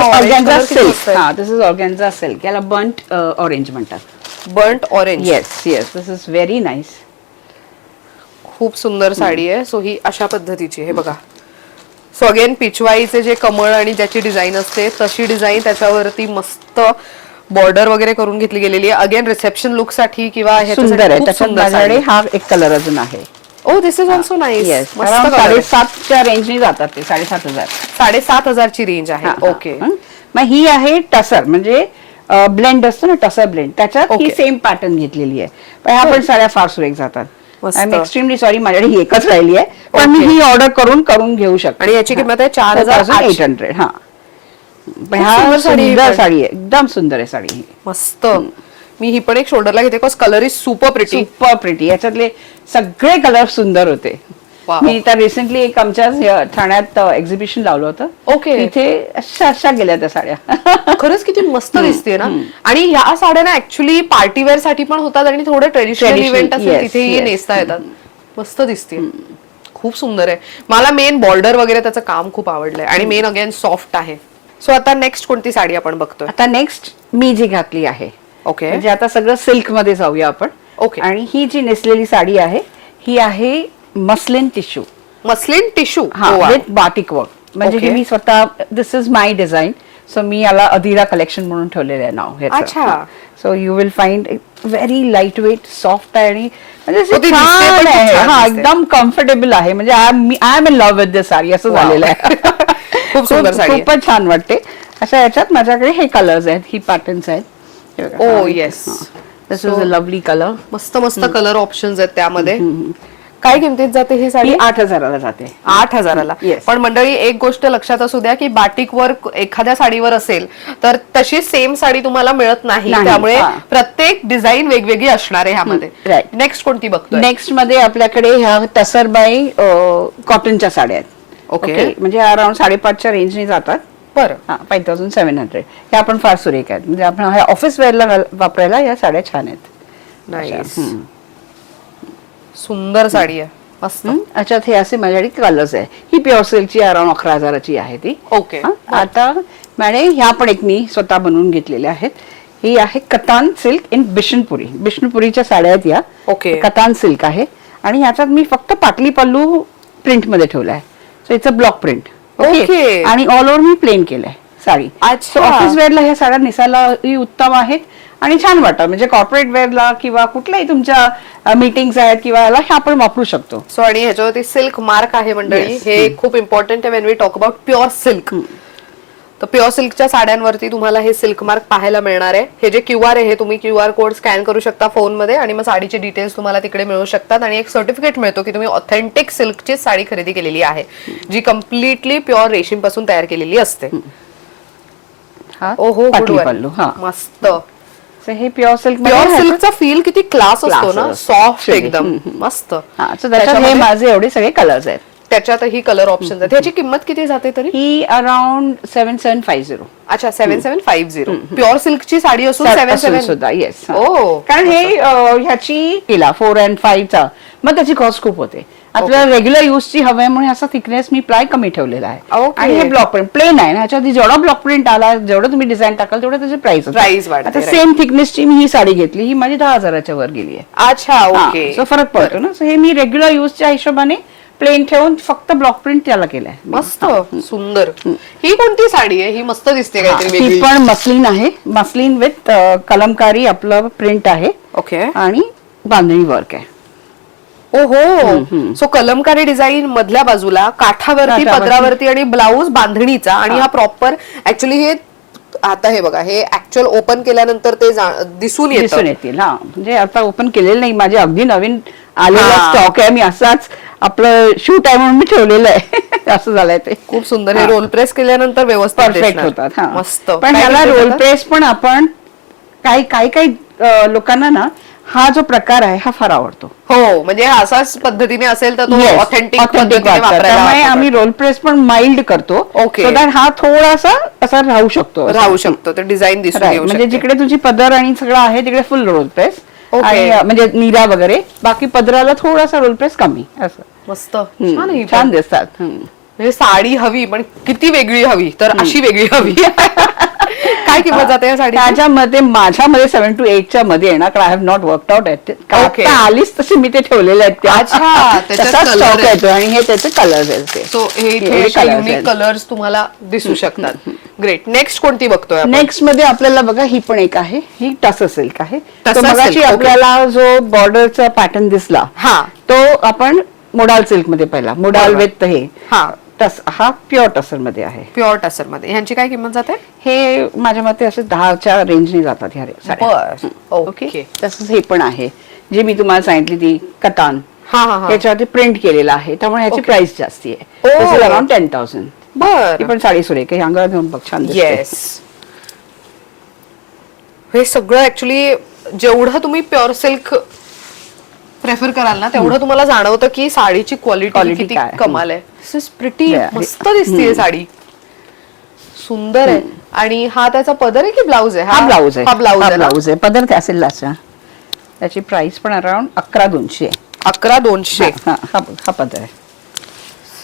organza silk. हा, दिस इज ऑर्गेन्झा सिल्क. याला बर्न्ट ऑरेंज म्हणतात. Burnt orange. Yes yes, this is very nice. खूप सुंदर साडी आहे. सो ही अशा पद्धतीची, हे बघा. सो अगेन पिचवाईचे जे कमळ आणि ज्याची डिझाईन असते तशी डिझाईन, त्याच्यावरती मस्त बॉर्डर वगैरे करून घेतली गेलेली आहे. अगेन रिसेप्शन लुक साठी किंवा सुंदर आहे. त्याच्यात हा एक कलर अजून आहे. ओ, दिस इज ऑल्सो नाईस. 7,500च्या रेंजनी जातात ते. 7,500. 7,500 ची रेंज आहे. ओके, मग ही आहे टसर, म्हणजे ब्लेंड असतो ना, टसर ब्लेंड, त्याच्यात ही सेम पॅटर्न घेतलेली आहे. पण ह्या पण साड्या फार सुरेख जातात. आय एम एक्स्ट्रीमली सॉरी, माझ्याकडे ही एकच राहिली आहे, पण मी ही ऑर्डर करून घेऊ शकते. आणि याची किंमत आहे 4,800. हा, ह्या सुंदर साडी आहे, एकदम सुंदर आहे साडी ही. मस्त. मी ही पण एक शोल्डरला घेते, because colour is super pretty. Super pretty. याच्यातले सगळे कलर सुंदर होते. मी तर रिसेंटली एक आमच्या ठाण्यात एक्झिबिशन लावलं होतं. ओके, तिथे अशा गेल्या त्या साड्या. खरंच किती मस्त दिसते ना. आणि ह्या साड्या ना ऍक्च्युली पार्टीवेअर साठी पण होतात आणि थोडे ट्रेडिशनल इव्हेंट असेल तिथेही नेसता येतात. मस्त दिसते, खूप सुंदर आहे. मला मेन बॉर्डर वगैरे त्याचं काम खूप आवडलंय आणि मेन अगेन सॉफ्ट आहे. सो आता नेक्स्ट कोणती साडी आपण बघतोय? आता नेक्स्ट मी जी घातली आहे. ओके, म्हणजे आता सगळं सिल्क मध्ये जाऊया आपण. ओके, आणि ही जी नेसलेली साडी आहे ही आहे muslin tissue. Muslin tissue with batik work. म्हणजे हे मी स्वतः, this is my design. So मी याला अधीरा कलेक्शन म्हणून ठेवलेलं आहे नाव. अच्छा. So you will find very light weight, soft आहे आणि एकदम कम्फर्टेबल आहे. म्हणजे I am in love with this sari असं झालेलं आहे. खूप सुंदर साडी, खूपच छान वाटते. अशा याच्यात माझ्याकडे हे कलर्स आहेत, ही पॅटर्न्स आहेत. Oh yes, this is a lovely colour. मस्त मस्त कलर ऑप्शन्स आहेत त्यामध्ये. काय किमतीत जाते ही साडी? 8,000ला जाते. 8,000ला. पण मंडळी, एक गोष्ट लक्षात असू द्या की बाटिक वर्क एखाद्या साडीवर असेल तर तशी सेम साडी तुम्हाला मिळत नाही, त्यामुळे प्रत्येक डिझाईन वेगवेगळी असणार आहे ह्यामध्ये. नेक्स्ट कोणती बघतोय? नेक्स्ट मध्ये आपल्याकडे ह्या तसरबाई कॉटनच्या साड्या आहेत. ओके, म्हणजे अराउंड 5,500च्या रेंजने जातात. बरं, 5,700. ह्या आपण फार सुरेख आहेत. म्हणजे आपण ह्या ऑफिस वेअरला वापरायला या साड्या छान आहेत. नाईस, सुंदर साडी आहे, मस्त. याच्यात हे असे माझ्याकडे कलर्स आहे. ही प्युअर सिल्कची अराउंड 11,000ची आहे ती. ओके, आता मॅडम ह्या पण एक मी स्वतः बनवून घेतलेल्या आहेत. ही आहे कतान सिल्क इन बिष्णुपुरी. बिष्णुपुरीच्या साड्या आहेत या. ओके, कतान सिल्क आहे आणि ह्याच्यात मी फक्त पाटली पल्लू प्रिंट मध्ये ठेवला आहे. So it's a block print. Okay, आणि ऑल ओव्हर मी प्लेन केलंय साडी. अच्छा. ऑफिस वेअरला ह्या साड्या नेसायलाही उत्तम आहेत आणि छान वाटतं. म्हणजे कॉर्पोरेट वेअरला किंवा कुठल्याही तुमच्या मीटिंग्स आहेत किंवा याला हे आपण वापरू शकतो. सो आणि ह्याच्यावरती सिल्क मार्क आहे मंडळी. हे खूप इम्पॉर्टंट आहे when we talk about pure silk. तर प्युअर सिल्कच्या साड्यांवरती तुम्हाला हे सिल्क मार्क पाहायला मिळणार आहे. हे जे QR आहे, हे तुम्ही QR कोड स्कॅन करू शकता फोनमध्ये आणि मग साडीचे डिटेल्स तुम्हाला तिकडे मिळू शकतात आणि एक सर्टिफिकेट मिळतो की तुम्ही ऑथेंटिक सिल्कची साडी खरेदी केलेली आहे, जी कम्प्लिटली प्युअर रेशीम पासून तयार केलेली असते. ओहो, पाटली पल्लू. हा, मस्त. हे प्युअर सिल्क. प्युअर सिल्कचा फील किती क्लास असतो ना, सॉफ्ट एकदम मस्त. त्याच्यात हे माझे एवढे सगळे कलर्स आहेत. त्याच्यातही कलर ऑप्शन आहेत. ह्याची किंमत किती जाते तरी? ही अराउंड 7750. अच्छा, 7750. प्युअर सिल्कची साडी असून 77 सुद्धा. येस. ओ, कारण हे ह्याची केला 4 and 5 चा, मग त्याची कॉस्ट खूप होते. आपल्याला रेग्युलर यूजची हवे म्हणून असा थिकनेस मी प्लाय कमी ठेवलेला आहे. आणि हे ब्लॉक प्रिंट प्लेन आहे ना, ह्याच्यावरती जेवढा ब्लॉक प्रिंट आला, जेवढं तुम्ही डिझाईन टाकाल तेवढं त्याची प्राइस वाढते. आता सेम थिकनेसची मी ही साडी घेतली, ही माझी 10,000च्या वर गेली आहे. अच्छा, ओके. सो फरक पडतो ना. सो हे मी रेग्युलर यूजच्या हिशोबाने प्लेन ठेवून फक्त ब्लॉक प्रिंट त्याला केलाय. मस्त सुंदर. ही कोणती साडी आहे? ही मस्त दिसते काहीतरी ती वेगळी. पण मस्लिन आहे. मस्लिन विथ कलमकारी आपलं प्रिंट आहे. ओके. आणि बांधणी वर्क आहे. ओहो, सो कलमकारी डिझाईन मधल्या बाजूला, काठावरती, पदरावरती आणि ब्लाऊज बांधणीचा. आणि हा प्रॉपर ऍक्च्युअली हे आता हे बघा, हे ऍक्च्युअल ओपन केल्यानंतर ते दिसून येतील. हा, म्हणजे आता ओपन केलेलं नाही, माझे अगदी नवीन आलेला स्टॉक आहे. मी असाच आपलं शूट आहे म्हणून मी ठेवलेलं आहे. असं झालंय ते. खूप सुंदर. हे रोल प्रेस केल्यानंतर व्यवस्थित परफेक्ट होतात. मस्त. पण ह्याला रोल प्रेस पण आपण काही लोकांना ना हा जो प्रकार आहे हा फार आवडतो. हो, म्हणजे असाच पद्धतीने असेल तर तो ऑथेंटिक त्यामुळे आम्ही रोल प्रेस पण माइल्ड करतो. ओके. सो दॅट हा थोडासा असा राहू शकतो. ते डिझाईन दिसून येऊ म्हणजे शकते. जिकडे तुझी पदर आणि सगळं आहे तिकडे फुल रोल प्रेस. म्हणजे नीरा वगैरे, बाकी पदराला थोडासा रोल प्रेस कमी. असं मस्त छान छान दिसतात. म्हणजे साडी हवी पण किती वेगळी हवी, तर अशी वेगळी हवी. काय किंमत जाते या साडी? माझ्यामध्ये 7 to 8 च्या मध्ये येणार. I have not worked out at. आलीच तशी मी ते ठेवलेले आहेत. स्टॉक येतो आणि हे त्याचे कलर्स आहेत. सो हे युनिक कलर्स तुम्हाला दिसू शकतात. ग्रेट. नेक्स्ट कोणती बघतोय? नेक्स्ट मध्ये आपल्याला बघा, ही पण एक आहे. ही टसर सिल्क आहे. मगाशी आपल्याला जो बॉर्डरचा पॅटर्न दिसला, तो आपण मोडाल सिल्क मध्ये पहिला. मोडाल विथ हे हा प्युअर टसर मध्ये आहे. प्युअर टसर मध्ये. ह्यांची काय किंमत जाते? हे माझ्या मते असे 10च्या रेंजने जातात ह्या साड्या. ओके. तसंच हे पण आहे, जे मी तुम्हाला सांगितली ती कतान. याच्यावरती प्रिंट केलेला आहे, त्यामुळे ह्याची प्राइस जास्ती आहे. अराउंड 10,000. बर. पण साडी सुरेख आहे. अंगावर घेऊन बघ, छान दिसते. येस. हे सगळं ऍक्च्युली जेवढं तुम्ही प्युअर सिल्क प्रेफर कराल ना, तेवढं तुम्हाला जाणवतं की साडीची क्वालिटी किती कमाल आहे. This is pretty. मस्त दिसते साडी, सुंदर आहे. आणि हा त्याचा पदर आहे की ब्लाऊज आहे? हा ब्लाऊज आहे. हा ब्लाऊज आहे. पदर काय असेल असा. त्याची प्राइस पण अराउंड 11,200 आहे. 11,200. हा पदर आहे.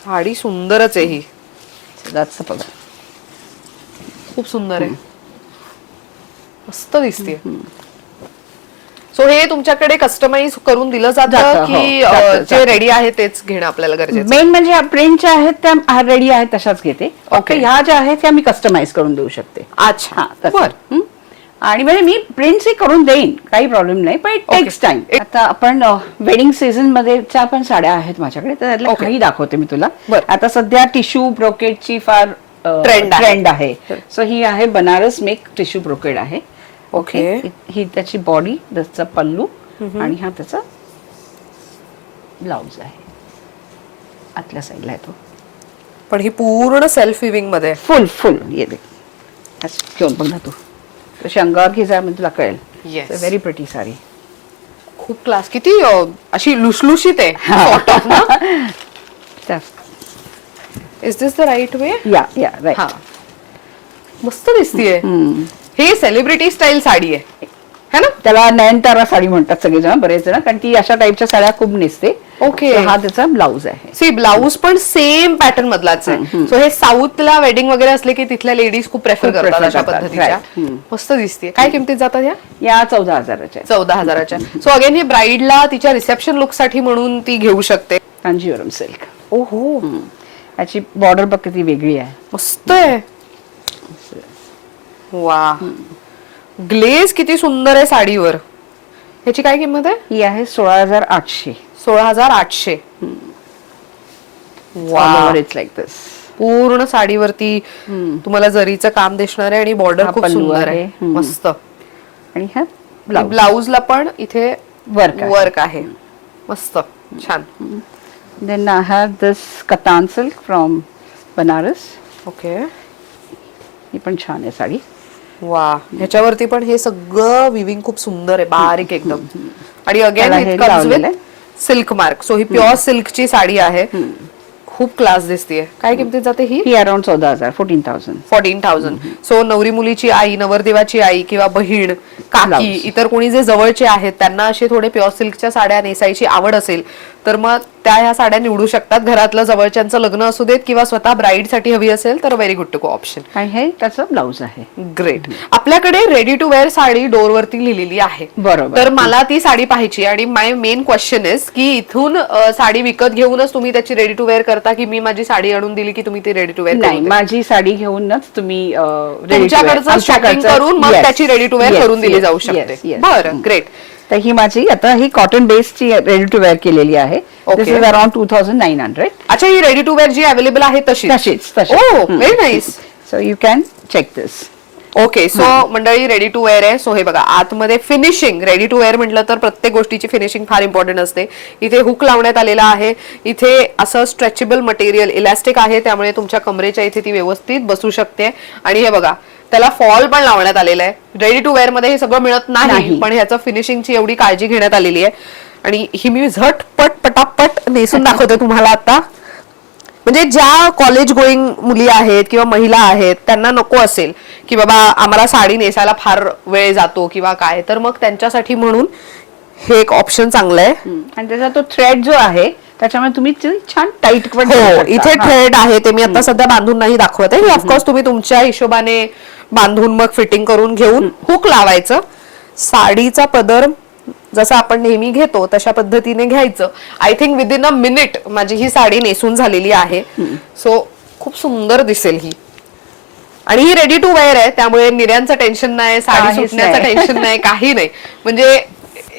साडी सुंदरच आहे ही. पदर खूप सुंदर आहे, मस्त दिसते. सो हे तुमच्याकडे कस्टमाइज करून दिलं जातं की जे रेडी आहे तेच घेणं आपल्याला गरजेचं? मेन म्हणजे प्रिंटच्या आहेत त्या रेडी आहेत तशाच घेते. ह्या ज्या आहेत त्या मी कस्टमाइज करून देऊ शकते. अच्छा, बरं. आणि म्हणजे मी प्रिंट्स करून देईन, काही प्रॉब्लेम नाही, पण इट टेक्स टाइम. आता आपण वेडिंग सीझन मध्ये पण साड्या आहेत माझ्याकडे, तर त्यातल्या काही दाखवते मी तुला. आता सध्या टिश्यू ब्रोकेडची फार ट्रेंड आहे. सो ही आहे बनारस मेक टिश्यू ब्रोकेड आहे. ओके. ही त्याची बॉडी, त्याचा पल्लू आणि हा त्याचा ब्लाउज आहे. आतल्या साईडला आहे तो. पण ही पूर्ण सेल्फ विविंग मध्ये फुल येते. घेऊन बघ ना तू, तशी अंगावर घे जा म्हणजे तुला कळेल. Very pretty sari. खूप क्लास. किती अशी लुसलुशीत आहे. Is this the right way? Yeah right. मस्त दिसतीये. हे सेलिब्रिटी स्टाईल साडी आहे है ना? त्याला नयनतारा साडी म्हणतात सगळेजण, बरेच जण, कारण ती अशा टाईपच्या साड्या खूप नेसते. ओके. हा त्याचा ब्लाऊज आहे. सी ब्लाऊज पण सेम पॅटर्न मधलाच आहे. सो हे साऊथला वेडिंग वगैरे असले की तिथल्या लेडीज खूप प्रेफर करतात अशा पद्धतीच्या. मस्त दिसते. काय किमतीत जातात या? 14,000च्या. 14,000च्या. सो अगेन हे ब्राईडला तिच्या रिसेप्शन लुक साठी म्हणून ती घेऊ शकते. कांजीवरम सिल्क. ओहो. याची बॉर्डर बघ किती वेगळी आहे. मस्त आहे. वा, ग्लेज किती सुंदर आहे साडीवर. ह्याची काय किंमत आहे? ही आहे 16,800. 16,800. वा, इट्स लाईक दिस. पूर्ण साडीवरती तुम्हाला जरीचं काम दिसणार आहे आणि बॉर्डर खूप सुंदर आहे. मस्त. आणि हा ब्लाउजला पण इथे वर्क आहे. मस्त छान. Then I have this katan silk from Banaras. Okay. ही पण छान आहे साडी. वा, ह्याच्यावरती पण हे सगळं विविंग खूप सुंदर आहे, बारीक एकदम. आणि again it comes with silk mark. So ही प्युअर सिल्कची साडी आहे. खूप क्लास दिसतीये. काय किमतीत जाते ही? ही अराउंड 14,000, 14,000. 14,000. सो नवरी मुलीची आई, नवरदेवाची आई किंवा बहीण, काकी, इतर कोणी जे जवळचे आहेत त्यांना असे थोडे प्युअर सिल्कच्या साड्या नेसायची आवड असेल तर मग त्या ह्या साड्या निवडू शकतात. घरातलं जवळच्यांचं लग्न असू देत किंवा स्वतः ब्राईड साठी हवी असेल तर very good to go option. आणि हे त्याचं ब्लाउज आहे. ग्रेट. आपल्याकडे ready to wear sari door वरती लिहिलेली आहे. बरोबर. तर मला ती साडी पाहायची आणि माय मेन क्वेश्चन इज की इथून साडी विकत घेऊनच तुम्ही त्याची रेडी टू वेअर करता की मी माझी साडी आणून दिली की तुम्ही ती रेडी टू वेअर? नाही, माझी साडी घेऊनच तुम्ही तुमच्याकडचं शॉपिंग करून मग त्याची रेडी टू वेअर करून दिली जाऊ शकते. बरं, ग्रेट. तर ही माझी आता ही कॉटन बेसची रेडी टू वेअर केलेली आहे. This is around 2,900. अच्छा, ही रेडी टू वेअर जी अवेलेबल आहे तशीच. Oh, very nice. So you can check this. Okay. So मंडळी रेडी टू वेअर आहे. सो हे बघा, आतमध्ये फिनिशिंग. रेडी टू वेअर म्हटलं तर प्रत्येक गोष्टीची फिनिशिंग फार इम्पॉर्टंट असते. इथे हुक लावण्यात आलेला आहे. इथे असं स्ट्रेचेबल मटेरियल, इलास्टिक आहे, त्यामुळे तुमच्या कमरेच्या इथे ती व्यवस्थित बसू शकते. आणि हे बघा, त्याला फॉल पण लावण्यात आलेला आहे. रेडी टू वेअर मध्ये हे सगळं मिळत नाही, पण ह्याचं फिनिशिंगची एवढी काळजी घेण्यात आलेली आहे. आणि ही मी झटपट पटापट नेसून दाखवते तुम्हाला आता. म्हणजे ज्या कॉलेज गोईंग मुली आहेत किंवा महिला आहेत त्यांना नको असेल की बाबा आम्हाला साडी नेसायला फार वेळ जातो किंवा काय, तर मग त्यांच्यासाठी म्हणून हे एक ऑप्शन चांगलं आहे. आणि त्याचा तो थ्रेड जो आहे त्याच्यामुळे तुम्ही छान टाईट पण. हो, इथे थ्रेड आहे ते मी आता सध्या बांधून नाही दाखवत आहे. ऑफकोर्स तुम्ही तुमच्या हिशोबाने बांधून मग फिटिंग करून घेऊन हुक लावायचं. साडीचा पदर जसं आपण नेहमी घेतो तशा पद्धतीने घ्यायचं. I think within a minute माझी ही साडी नेसून झालेली आहे. सो खूप सुंदर दिसेल ही. आणि ही रेडी टू वेअर आहे, त्यामुळे निर्यांचं टेन्शन नाही, साडी सुटण्याचं टेन्शन नाही, काही नाही. म्हणजे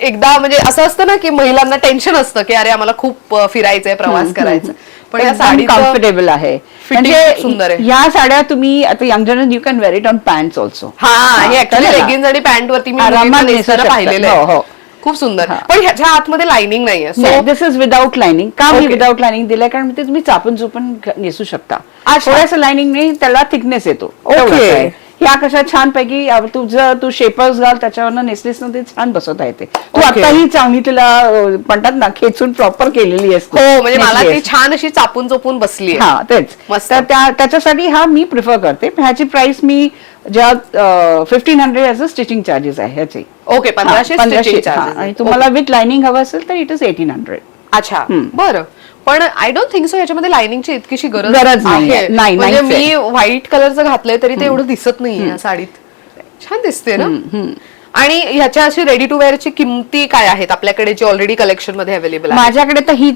एकदा म्हणजे असं असतं ना की महिलांना टेन्शन असतं की अरे आम्हाला खूप फिरायचंय, प्रवास करायचा, पण या साडी कम्फर्टेबल आहे. फिटिंग सुंदर आहे. या साड्या तुम्ही आता young generation you can wear it on pants also. हा, हे ऍक्च्युअली लेगिन्स आणि पॅन्ट वरती मी पाहिलेलं आहे. खूप सुंदर. पण ह्याच्या आतमध्ये लाइनिंग नाहीये. So this is without lining. का मी विदाउट लाइनिंग दिलंय कारण ते तुम्ही चापून चुपून नेसू शकता. थोडंसं लाइनिंग नाही, त्याला थिकनेस येतो. ओके. ह्या कशा छान पैकी तू शेपर्स घाल त्याच्यावर नेसलीस ना ते छान बसवता येते. तू आताही चांगली तुला म्हणतात ना खेचून प्रॉपर केलेली असते. हो, म्हणजे मला ती छान अशी चापून चोपून बसली. हा, तेच. त्याच्यासाठी हा मी प्रिफर करते. ह्याची प्राइस मी ज्या 1,500 ॲज अ स्टिचिंग चार्जेस आहे ह्याचे. ओके, 1500. आणि तुम्हाला विथ लाइनिंग हवं असेल तर इट इज 1,800. अच्छा, बरं. पण आय डोंट थिंक सो याच्यामध्ये लाइनिंगची इतकीशी गरज आहे. म्हणजे मी व्हाईट कलरचं घातलंय तरी ते एवढं दिसत नाहीये या साडीत. छान दिसते ना. आणि ह्याच्या अशी रेडी टू वेअरची किमती काय आहेत आपल्याकडे जी ऑलरेडी कलेक्शन मध्ये अवेलेबल आहे? माझ्याकडे तर ही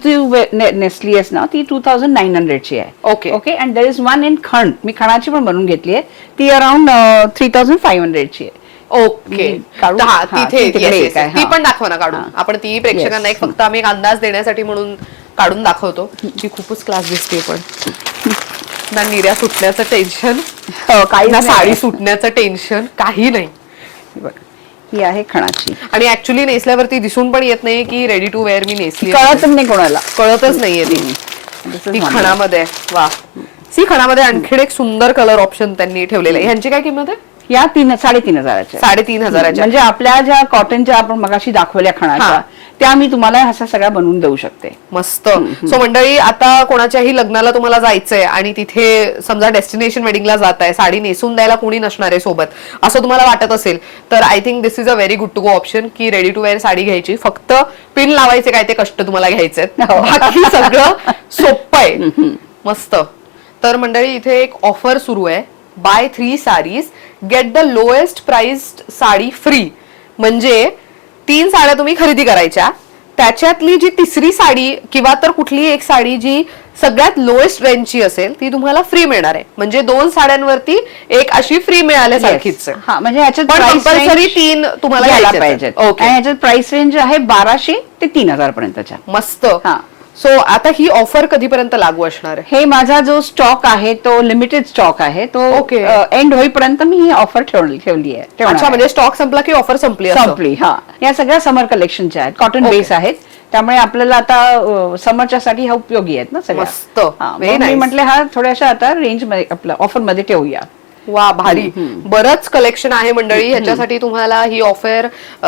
नेसली आहेस ना ती 2,900 ची आहे. Okay okay. And there is one in खण. मी खणाची पण बनवून घेतली आहे. ती अराउंड 3,500 ची आहे. ओके. तिथे ती पण दाखवा ना काढून. आपण ती प्रेक्षकांना एक फक्त आम्ही एक अंदाज देण्यासाठी म्हणून काढून दाखवतो. ती खूपच क्लास दिसते. पण ना निर्या सुटण्याचं टेन्शन, काही ना साडी सुटण्याचं टेन्शन, काही नाही. ही आहे खणाची. आणि ऍक्च्युली नेसल्यावरती दिसून पण येत नाही की रेडी टू वेअर मी नेसली. कळतच नाही कोणाला. कळतच नाहीये ती खणामध्ये. वा, सी खणामध्ये आणखीन एक सुंदर कलर ऑप्शन त्यांनी ठेवलेला आहे. ह्यांची काय किंमत आहे? या 3,500. 3,500. म्हणजे आपल्या ज्या कॉटनच्या आपण मगाशी दाखवल्या खणाच्या त्या मी तुम्हाला असा सगळ्या बनवून देऊ शकते. मस्त. सो मंडळी, आता कोणाच्याही लग्नाला तुम्हाला जायचंय आणि तिथे समजा डेस्टिनेशन वेडिंगला जात आहे, साडी नेसून द्यायला कोणी नसणार आहे सोबत, असं तुम्हाला वाटत असेल तर I think this is a very good to go option की रेडी टू वेअर साडी घ्यायची. फक्त पिन लावायचे काय ते कष्ट तुम्हाला घ्यायचे, बाकी सगळं सोपं आहे. मस्त. तर मंडळी, इथे एक ऑफर सुरू आहे. Buy 3 sarees get the lowest priced sari free. म्हणजे 3 साड्या तुम्ही खरेदी करायच्या, त्याच्यातली जी तिसरी साडी किंवा तर कुठली एक साडी जी सगळ्यात लोएस्ट रेंजची असेल ती तुम्हाला फ्री मिळणार आहे. म्हणजे 2 साड्यांवरती एक अशी फ्री मिळाल्यासारखीच आहे. हा, म्हणजे ह्याच्यात पण price कंपल्सरी range 3 तुम्हाला घ्यायला घ्यायचेच आहेत. पाहिजेत. ओके, आणि ह्याच्यात प्राइस रेंज आहे 1200 ते 3000 पर्यंतच्या. मस्त. हा. सो आता ही ऑफर कधीपर्यंत लागू असणार आहे? हे माझा जो स्टॉक आहे तो लिमिटेड स्टॉक आहे, तो Okay. एंड होईपर्यंत मी ही ऑफर ठेवली आहे. ठेवणार अच्छा, आहे. म्हणजे स्टॉक संपला की ऑफर संपली असं? संपली. हा, या सगळ्या समर कलेक्शनच्या आहेत, कॉटन Okay. बेस आहेत, त्यामुळे आपल्याला आता समरच्या साठी ह्या उपयोगी आहेत ना सगळ्या. मस्त. हा, Very म्हणून मी nice. म्हटलं हा थोड्याशा आता रेंज मध्ये आपल्या ऑफर मध्ये ठेवूया. वा, भारी. बरंच कलेक्शन आहे मंडळी. ह्याच्यासाठी तुम्हाला ही ऑफर,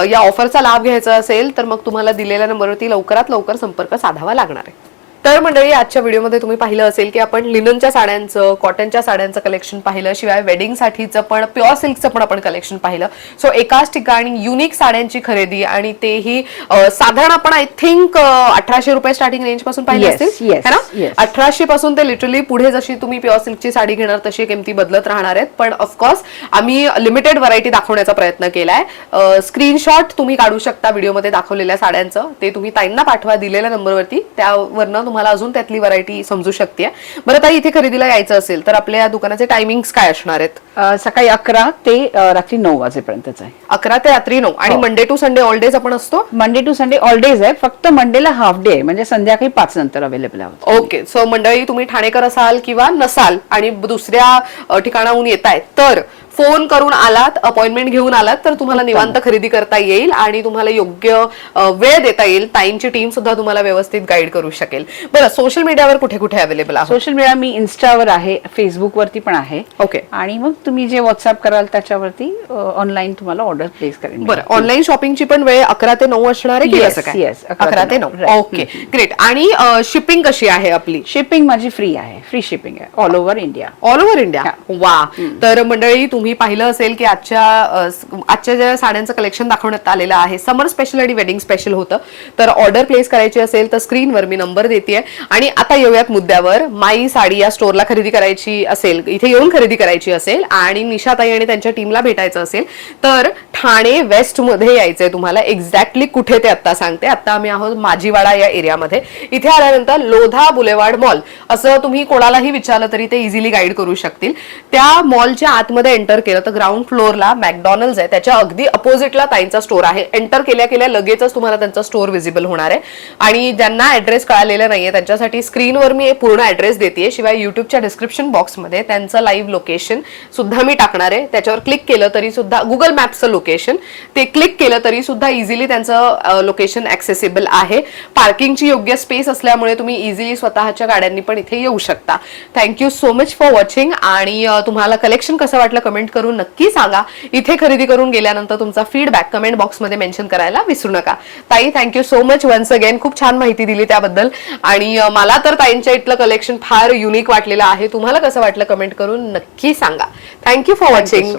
या ऑफरचा लाभ घ्यायचा असेल तर मग तुम्हाला दिलेल्या नंबरवरती लवकरात लवकर संपर्क साधावा लागणार आहे. तर मंडळी, आजच्या व्हिडिओमध्ये तुम्ही पाहिलं असेल की आपण लिननच्या साड्यांचं, कॉटनच्या साड्यांचं कलेक्शन पाहिलं, शिवाय वेडिंगसाठीचं पण प्युअर सिल्कचं पण आपण कलेक्शन पाहिलं. सो एकाच ठिकाणी युनिक साड्यांची खरेदी, आणि तेही साधारण आपण आय थिंक 1800 रुपये स्टार्टिंग रेंज पासून पाहिलं Yes, असतील, yes, है ना? yes. 1800 पासून ते लिटरली पुढे जशी तुम्ही प्युअर सिल्कची साडी घेणार तशी किमती बदलत राहणार आहेत. पण ऑफकोर्स आम्ही लिमिटेड व्हरायटी दाखवण्याचा प्रयत्न केलाय. स्क्रीनशॉट तुम्ही काढू शकता व्हिडिओमध्ये दाखवलेल्या साड्यांचं, ते तुम्ही ताईंना पाठवा दिलेल्या नंबरवरती, त्यावरनं तुम्हाला अजून त्यातली व्हरायटी समजू शकते. बरं ताई, इथे खरेदीला यायचं असेल तर आपल्या दुकानाचे टायमिंग्स काय असणार आहेत? सकाळी 11 ते रात्री 9 वाजेपर्यंतच आहे. 11 ते रात्री 9. आणि हो. Monday to Sunday all days आपण असतो? Monday to Sunday all days आहे, फक्त मंडेला हाफ डे आहे, म्हणजे संध्याकाळी 5 नंतर अवेलेबल आहोत. ओके. सो मंडळी, तुम्ही ठाणेकर असाल किंवा नसाल आणि दुसऱ्या ठिकाणाहून येताय तर फोन करून आलात, अपॉइंटमेंट घेऊन आलात तर तुम्हाला निवांत खरेदी करता येईल आणि तुम्हाला योग्य वेळ देता येईल. ताईंची टीम सुद्धा तुम्हाला व्यवस्थित गाईड करू शकेल. बरं, सोशल मीडियावर कुठे कुठे अवेलेबल आहे? सोशल मीडिया मी इन्स्टावर आहे, फेसबुक वरती पण आहे. ओके. आणि मग तुम्ही जे व्हॉट्सअप कराल त्याच्यावरती ऑनलाईन तुम्हाला ऑर्डर प्लेस करेन. बरं, ऑनलाईन शॉपिंगची पण वेळ 11 ते 9 असणार आहे की Yes, कसं काय? yes, 11 ते 9. Right. Okay, great. आणि शिपिंग कशी आहे आपली? शिपिंग माझी फ्री आहे, फ्री शिपिंग आहे all over India. All over India. वा. तर मंडळी, तुम्ही पाहिलं असेल की आजच्या ज्या साड्यांचं कलेक्शन दाखवण्यात आलेलं आहे, समर स्पेशल आणि वेडिंग स्पेशल होतं. तर ऑर्डर प्लेस करायची असेल तर स्क्रीनवर मी नंबर देते. आणि आता येऊयात मुद्द्यावर. माई साडी या स्टोअरला खरेदी करायची असेल, इथे येऊन खरेदी करायची असेल आणि निशाताई आणि त्यांच्या टीमला भेटायचं असेल तर ठाणे वेस्ट मध्ये यायचंय तुम्हाला. एक्झॅक्टली कुठे ते आता सांगते. आता आम्ही आहोत माजीवाडा या एरियामध्ये. इथे आल्यानंतर लोधा बुलेवार्ड मॉल असं तुम्ही कोणालाही विचारलं तरी ते इझिली गाईड करू शकतील. त्या मॉलच्या आतमध्ये एंटर केलं तर ग्राउंड फ्लोअरला मॅकडॉनल्ड्स आहे, त्याच्या अगदी अपोजिटला ताईंचा स्टोअर आहे. एंटर केल्या केल्या लगेचच तुम्हाला त्यांचा स्टोअर विजिबल होणार आहे. आणि ज्यांना ऍड्रेस कळालेला नाहीये त्यांच्यासाठी स्क्रीनवर मी पूर्ण ऍड्रेस देते, शिवाय युट्यूबच्या डिस्क्रिप्शन बॉक्समध्ये त्यांचं लाईव्ह लोकेशन सुद्धा मी टाकणार आहे. त्याच्यावर क्लिक केलं तरी सुद्धा, गुगल मॅपचं लोकेशन ते क्लिक केलं तरी सुद्धा इझिली त्यांचं लोकेशन ऍक्सेसिबल आहे. पार्किंगची योग्य स्पेस असल्यामुळे तुम्ही इझिली स्वतःच्या गाड्यांनी पण इथे येऊ शकता. Thank you so much for watching. आणि तुम्हाला कलेक्शन कसं वाटलं कमेंट करून नक्की सांगा. इथे खरेदी करून गेल्यानंतर तुमचा फीडबॅक कमेंट बॉक्समध्ये मेन्शन करायला विसरू नका. ताई, thank you so much once again. खूप छान माहिती दिली त्याबद्दल. आणि मला तर ताईंच्या इथलं कलेक्शन फार युनिक वाटलेलं आहे. तुम्हाला कसं वाटलं कमेंट करून नक्की सांगा. Thank you for watching.